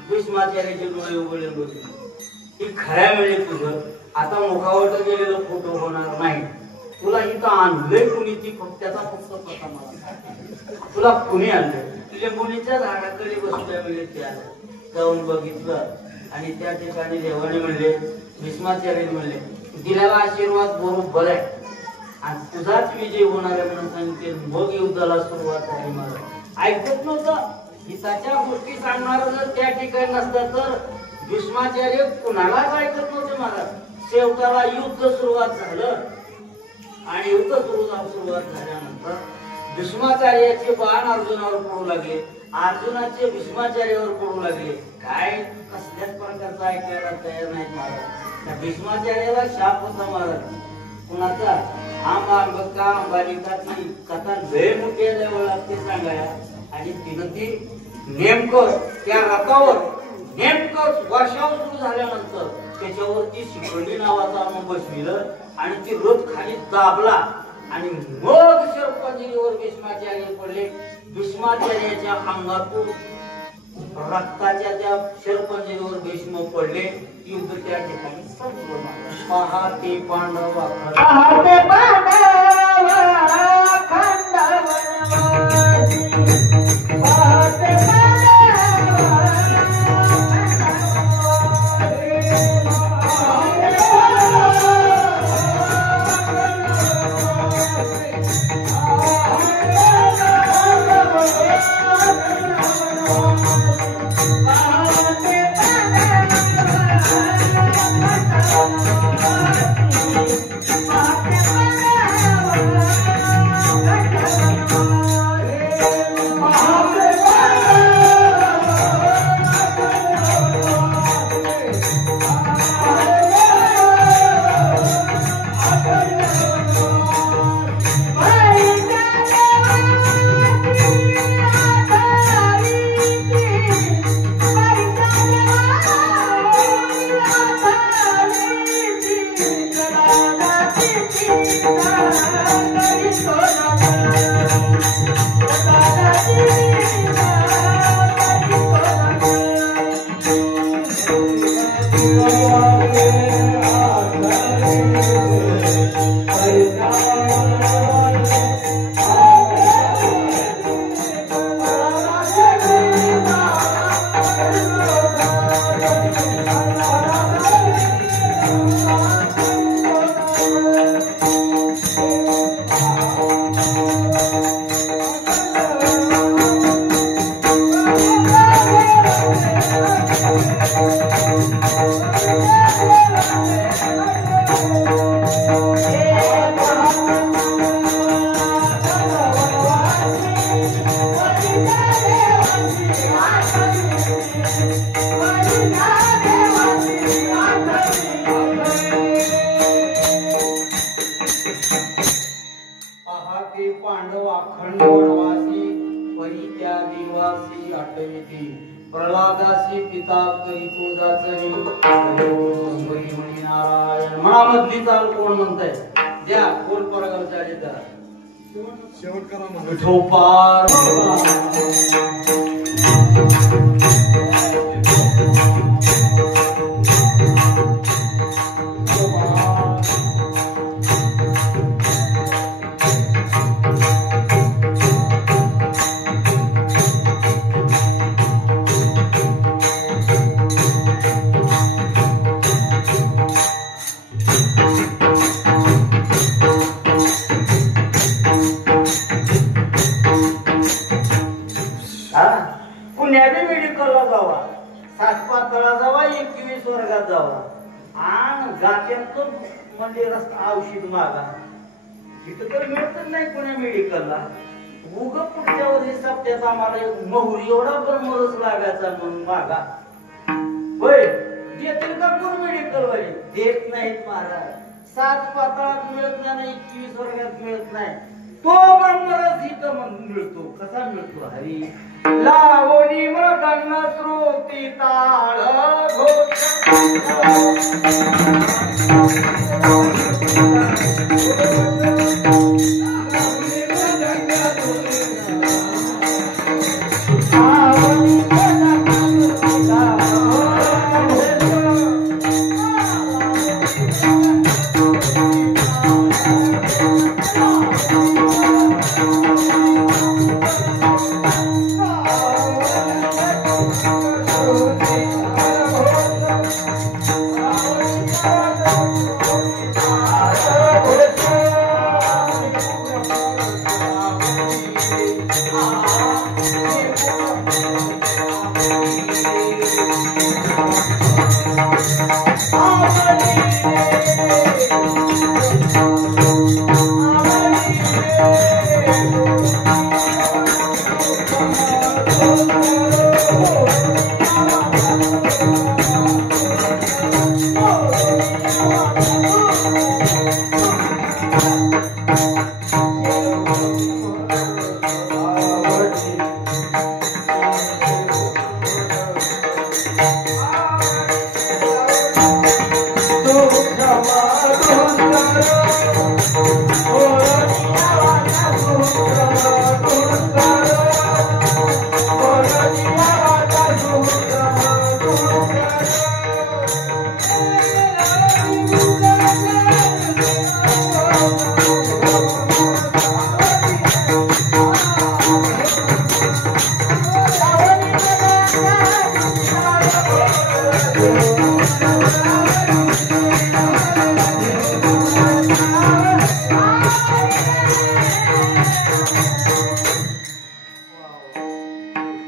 भीष्माचार्याचे डोळे उघडले होते. ही खऱ्या मिळेल तुझं आता मुखावर गेलेलं फोटो होणार नाही. तुला इथं आणलंय कुणी ती त्याचा फक्त पत्ता मला. तुला कुणी आणलंय, तुझ्या मुलीच्या झाडाकडे बसल्या मिळेल त्या जाऊन बघितलं आणि त्या ठिकाणी देवाने म्हणले, भीष्माचार्य म्हणले दिलेला आशीर्वाद बरोबर आहे आणि तुझाच विजय होणार आहे म्हणून सांगितले. मग युद्धाला सुरुवात झाली. मला ऐकत नव्हतं. हिताच्या गोष्टी सांगणार जर त्या ठिकाणी नसतं तर भीष्माचार्य कुणालाच ऐकत नव्हते. मला शेवटाला युद्ध सुरुवात झालं आणि युद्ध सुरुवात झाल्यानंतर भीष्माचार्याचे बाण अर्जुनावर पडू लागले, अर्जुनाचे भीष्माचार्यावर पडू लागले. काय कसल्याच प्रकारचं ऐकायला तयार नाही महाराज. त्या भीष्माचार्याला शाप होता महाराज. कुणाचा आंबा अंबालिका ती कथा लय मोठी जवळ लागते सांगाया. आणि तिनं ती नेमकं त्या रथावर नेमकं वर्षाव सुरू झाल्यानंतर त्याच्यावरती शिखंडी नावाचा अनु बसविलं आणि ती रथ खाली दाबला आणि मग शरपंजरीवर भीष्माचार्य पडले. भीष्माचार्याच्या अंगातून रक्ताच्या त्या शरपंजरीवर भीष्म पडले. युद्ध त्या ठिकाणी संपलं. पहाटे पांडवा प्रल्हादासी पिता करी तुळजाचरी म्हणी नारायण. मनामधली चाल कोण म्हणताय? द्या कोण परगावच्या आधी करा. शेवट करा म्हणा. विठोपार पुण्याने मेडिकलला जावा, सातपातळा जावा, 21 वर्गात जावा आणि जात्यातून म्हणजे रस्ता औषध मागा. इथं तर मिळतच नाही पुण्या मेडिकलला. उग पुढच्या वर्षी सप्त्यात आम्हाला महुरी एवढा पण मरच लागायचा म्हणून मागा. होय देतील का कोण मेडिकल वाले? देत नाहीत महाराज. सातपातळात मिळत नाही, 21 वर्गात मिळत नाही. तो पण मरच इथं मग मिळतो. कसा मिळतो? हरी लावणी मृदंग श्रुती ताळ घोष.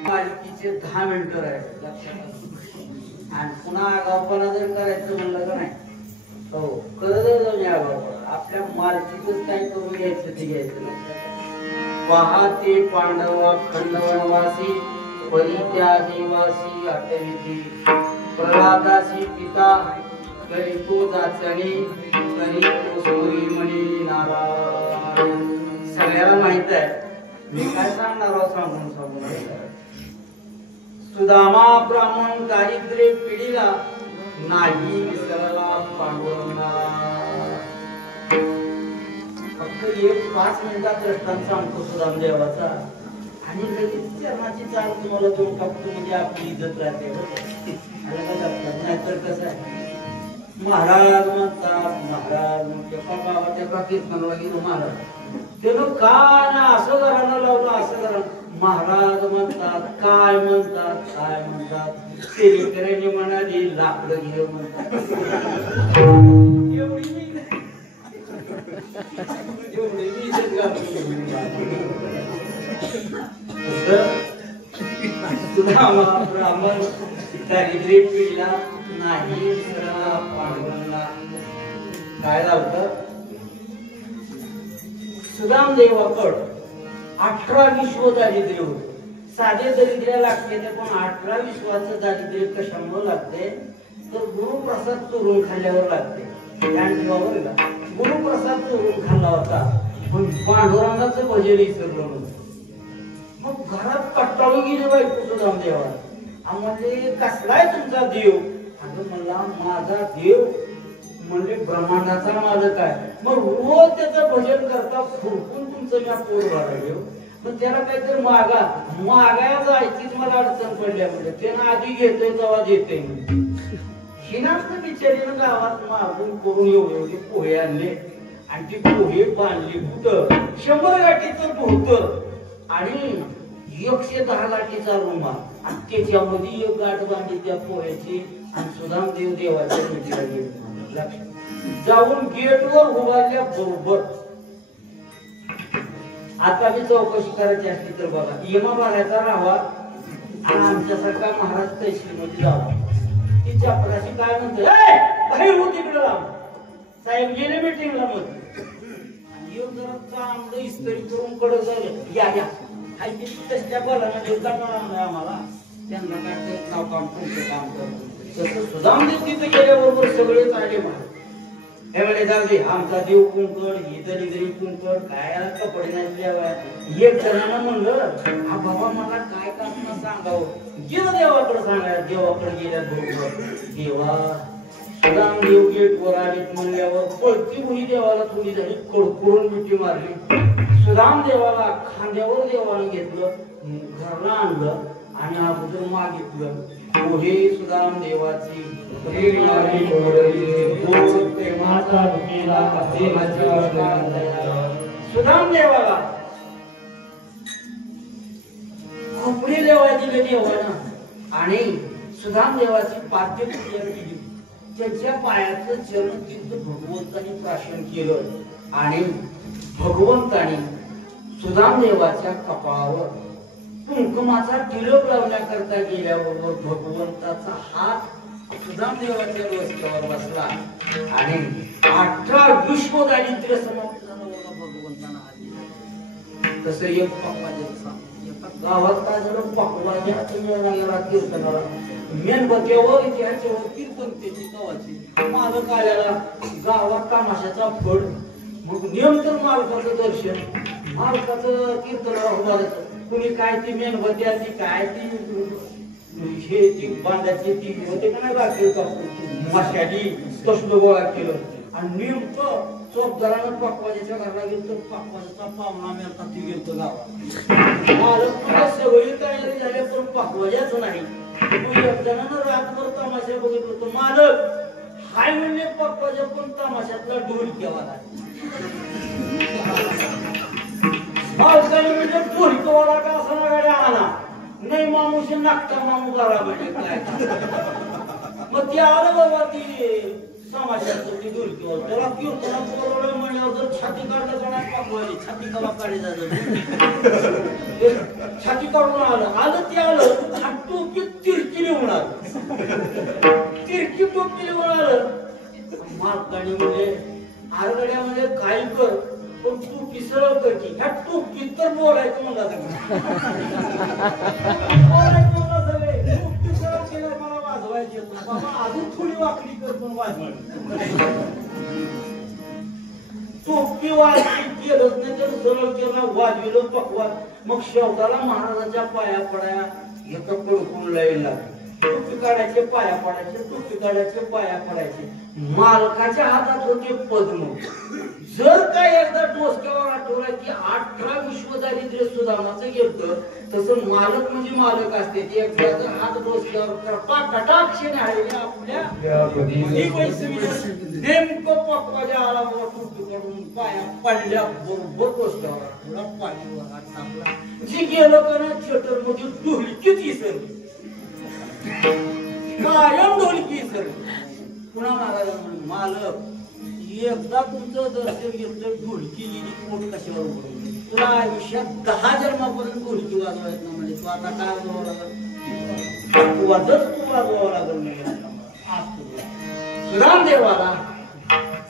मालिकेचे 10 मिनिटं राहिले आणि पुन्हा आगावपणा जर करायचं म्हणलं का नाही हो करत जाऊन या आपल्या मालकीच काय करून घ्यायचं ते घ्यायचं. पहाते पांडवा खंडवनवासी परी त्या देवासी अटविती प्रल्हादासी पिता करी तो जाचणी करी तो सोरी म्हणी नारायण. सगळ्याला माहित आहे मी काय सांगणार सांगून सुदामा ब्राह्मण दारिद्र्य पिढीला नाही विसरला पांडुरंगा. फक्त 5 मिनिटात दृष्टांत सांगतो सुदाम देवाचा आणि लगेच चरणाची चाल तुम्हाला देऊन टाकतो म्हणजे आपली इज्जत राहते. नाहीतर कसं आहे महाराज म्हणतात महाराज गावाच्या कीर्तनाला गेलो महाराज त्यानं का ना असं घरानं लावलं असं घरानं महाराज म्हणतात काय म्हणतात काय म्हणतात सेवेकऱ्यांनी म्हणाली लाकडं घे म्हणतात. एवढी मी ब्राह्मण दारिद्र्य पिढीला नाही विसरला पांडुरंगा. काय झालं सुदाम देवाकड 18 विश्व दारिद्र्य होते. साधे दारिद्र्य लागते पण 18 विश्वाचं दारिद्र्य कशामुळे लागते तर गुरुप्रसाद चोरून खाल्ल्यावर लागते. गुरुप्रसाद चोरून खाल्ला होता पण पांडुरंगाचं भजन विसरलं नव्हतं. मग घरात कट्टाळून गेली बायको सुदाम देवा म्हणजे कसलाय तुमचा देव? अगं म्हणला माझा देव म्हणजे ब्रह्मांडाचा मालक आहे. मग रोज त्याचं भजन करता खुरपून तुमचं मी पोट भरायला मग त्याला काहीतरी मागाया जायचीच मला अडचण पडल्या म्हणजे त्यानं आधी घेतोय तेव्हा देते हिनाचं बिचारीनं गावात मागून करून एवढे पोहे आणले आणि ती पोहे बांधली कुठं 100 गाठीचं धोतर आणि 110 गाठीचा रुमाल आणि त्याच्यामध्ये एक गाठ बांधली त्या पोह्याची आणि सुदामदेव देवाच्या भेटीला गेले. जाऊन गेटवर उभारल्या बरोबर आता मी चौकशी करायची असली तर बघा येमा बाळाचा राहावा आणि आमच्यासारखा महाराज तहसीलमध्ये जावा. ती चपराशी काय म्हणते बाहेर हो तिकडे राम साहेब गेले मिटिंगला मध्ये आणि एक जरा चांगलं इस्त्री करून कडक झालं या तसल्या बोलामध्ये आम्हाला त्यांना काय नाव काम तुमचं काम करतो तसं सुदामदेव तिथे गेल्याबरोबर सगळेच आले महाराज त्यामुळे जाऊ दे आमचा देव कुंकड ही दरिद्री कुंकड काय कपडे नाही एक जणांना म्हणलं हा बाबा मला काय काम सांगावं गेलं देवाकडे सांगाय देवाकडे गेल्या बरोबर देवा सुदामदेव गेटवर आलेत म्हणल्यावर पळती मुली देवाला थोडी झाली कडकडून मिठी मारली. सुदामदेवाला खांद्यावर देवानं घेतलं घरला आणलं आणि अगोदर मागितलं पोहे सुदामदेवाची सुदामदेवाला खोपडी देवा दिले देवानं आणि सुदामदेवाची पाद्यपूजा केली. त्यांच्या पायाचं चरण तीर्थ भगवंतांनी प्राशन केलं आणि भगवंतांनी सुदामदेवाच्या कपाळावर कुंकुमाचा तिलक लावण्याकरता गेल्याबरोबर भगवंताचा हात सुदामदेवाच्या डोक्यावर बसला आणि 18 विश्व दारिद्र्य समाप्त झालं भगवंतांना हात दिला. तसं एक पक्वाद्याचं एका गावात काय झालं पक्वाद्याचं मिळणारा कीर्तनाला मेणबत्त्यावर ह्याच्यावर कीर्तन त्याची गावाची मालक आल्याला गावात तमाशाचा फड मग नियंत्रण मालकाचं दर्शन मालकाचं कीर्तनाला उभारायचं कुणी काय ती मेणबत्ती ती काय ती हे ती बांधाची ती होते का नाही लागली मशाली तसलं गोळा केलं आणि नेमकं चौकदारानं पक्वाद्याच्या घरला गेलं तर पक्वाद्याचा पाहुणा मेलता ती गेलं गावात मालक तुला सगळी तयारी झाली पण पक्वाद्याच नाही एक जणांना रातभर तमाशा बघितलं तर मालक हाय म्हणले पक्वाद्या पण तमाशातला ढोल केला मालकाने म्हणजे ढोलकवाला का असा ना गाड्या आला नाही माणूस नागता माणूस झाला म्हणजे काय मग ते आलं बाबा ती तमाशाचं ती ढोलकीवाला त्याला कीर्तनात बोलवलं म्हणल्यावर जर छाती काढलं का नाही पकवायची छाती कवा काढी जायचं छाती काढून आलं ते आलं टोपी तिरकी लिहून आलं तिरकी टोपी लिहून आलं मालकाने म्हणजे आरगड्यामध्ये काय कर पण तू पिसळ करते ह्या टोपीत तर बोलायचं म्हणला बोलायचं म्हणला सगळे पिसळ केलं मला वाजवायचे बाबा अजून थोडी वाकडी कर पण वाजवाय टोपी वाजली केलंच नाही तर सरळ केला वाजविलं पकवाद मग शेवटाला महाराजांच्या पाया पडाया एका पडकून लाईला टोपी काढायचे पाया पडायचे टोपी काढायचे पाया पडायचे मालकाच्या हातात होते पद्म जर काय एकदा डोसक्यावर आठवलं की 18 विश्व दारिद्र्य सुदामाचं गेलं तसं मालक म्हणजे मालक असते ते एकदा जर हात डोसक्यावर कटाक्षेने आलेले आपल्या नेमकं पक्वाच्या आला टोपी काढून पाया पडल्या बरोबर डोसक्यावर आठवला पाठीवर हात टाकला जे गेलं का ना थिएटर मध्ये ढोलकीच इसरली कायम ढोलकी इसरली पुन्हा महाराजांना मालक एकदा तुमचं दर्शन घेतलं ढोलकी गेली पोट कशावर उघडून तुला आयुष्यात 10 जन्मापर्यंत ढोलकी वाजवायच ना म्हणजे तू आता काय वाजवावं लागल वाजत तू वाजवावं लागल सुदामदेवाला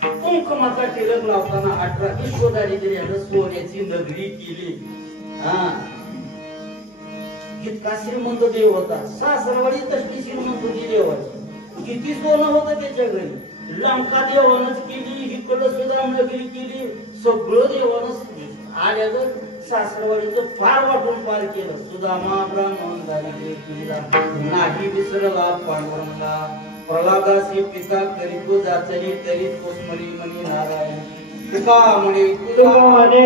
कुंकुमाचा तिलक लावताना 18 विश्व दारिद्र्यानं सोन्याची नगरी केली. हा इतका श्रीमंत देव होता सासरवाडी तशी श्रीमंत होती देवाची किती सोनं होतं त्याच्या घरी लंका देवानच केली इकडं सुद्धा नगरी केली सगळं देवानच आल्यावर सासरवाडीचं फार वाटून पार केलं. सुदामा ब्राह्मण झाली तुला नाही विसरला पांडुरंगा. प्रल्हादासी पिता करीतो जाचली तरी कोसमली मनी नारायण. तुका म्हणे तुला म्हणे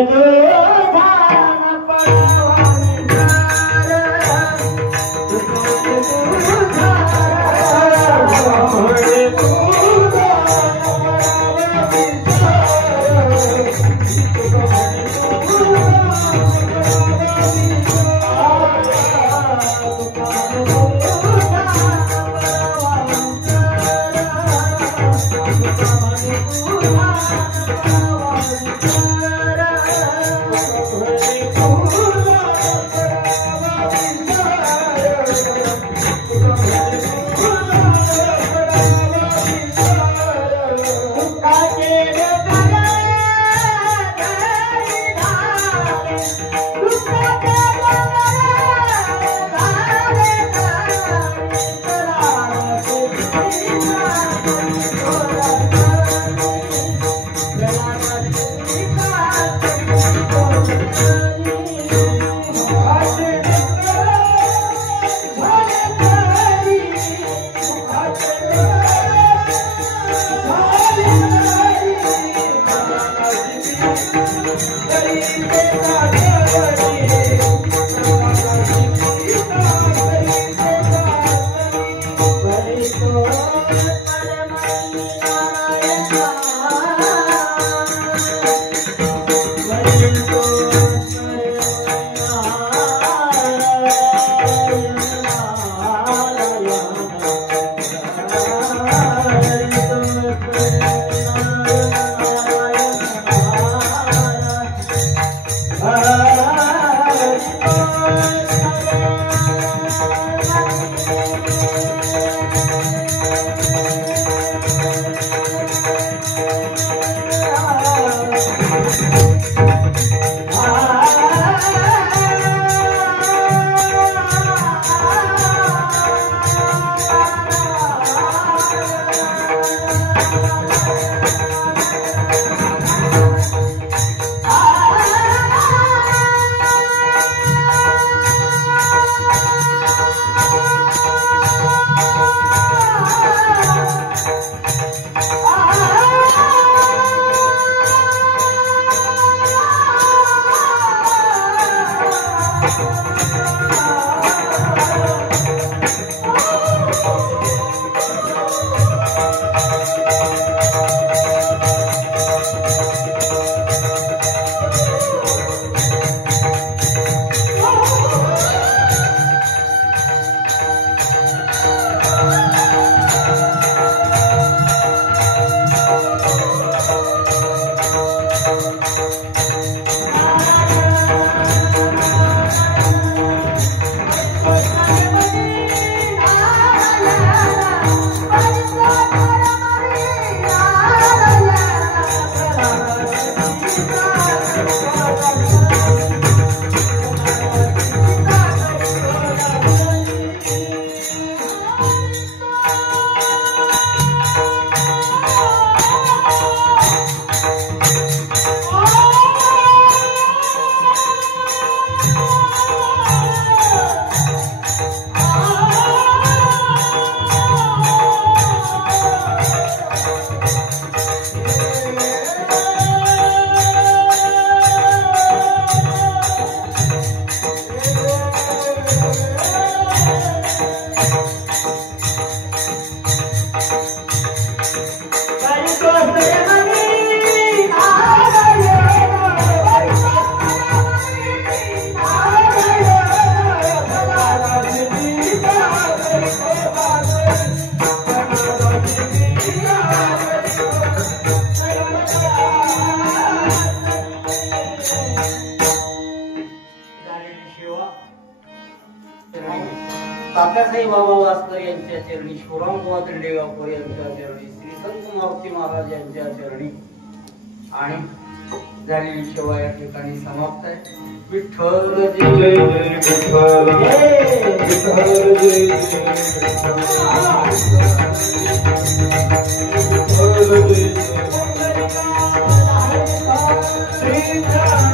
काकासाहेब बाबा वास्कर यांच्या चरणी, शिवराम दंडेगावकर यांच्या चरणी, श्री संत मारुती महाराज यांच्या चरणी आणि झालेली सेवा या ठिकाणी समाप्त आहे. विठ्ठल जय जय विठ्ठल, विठ्ठल जय जय विठ्ठल,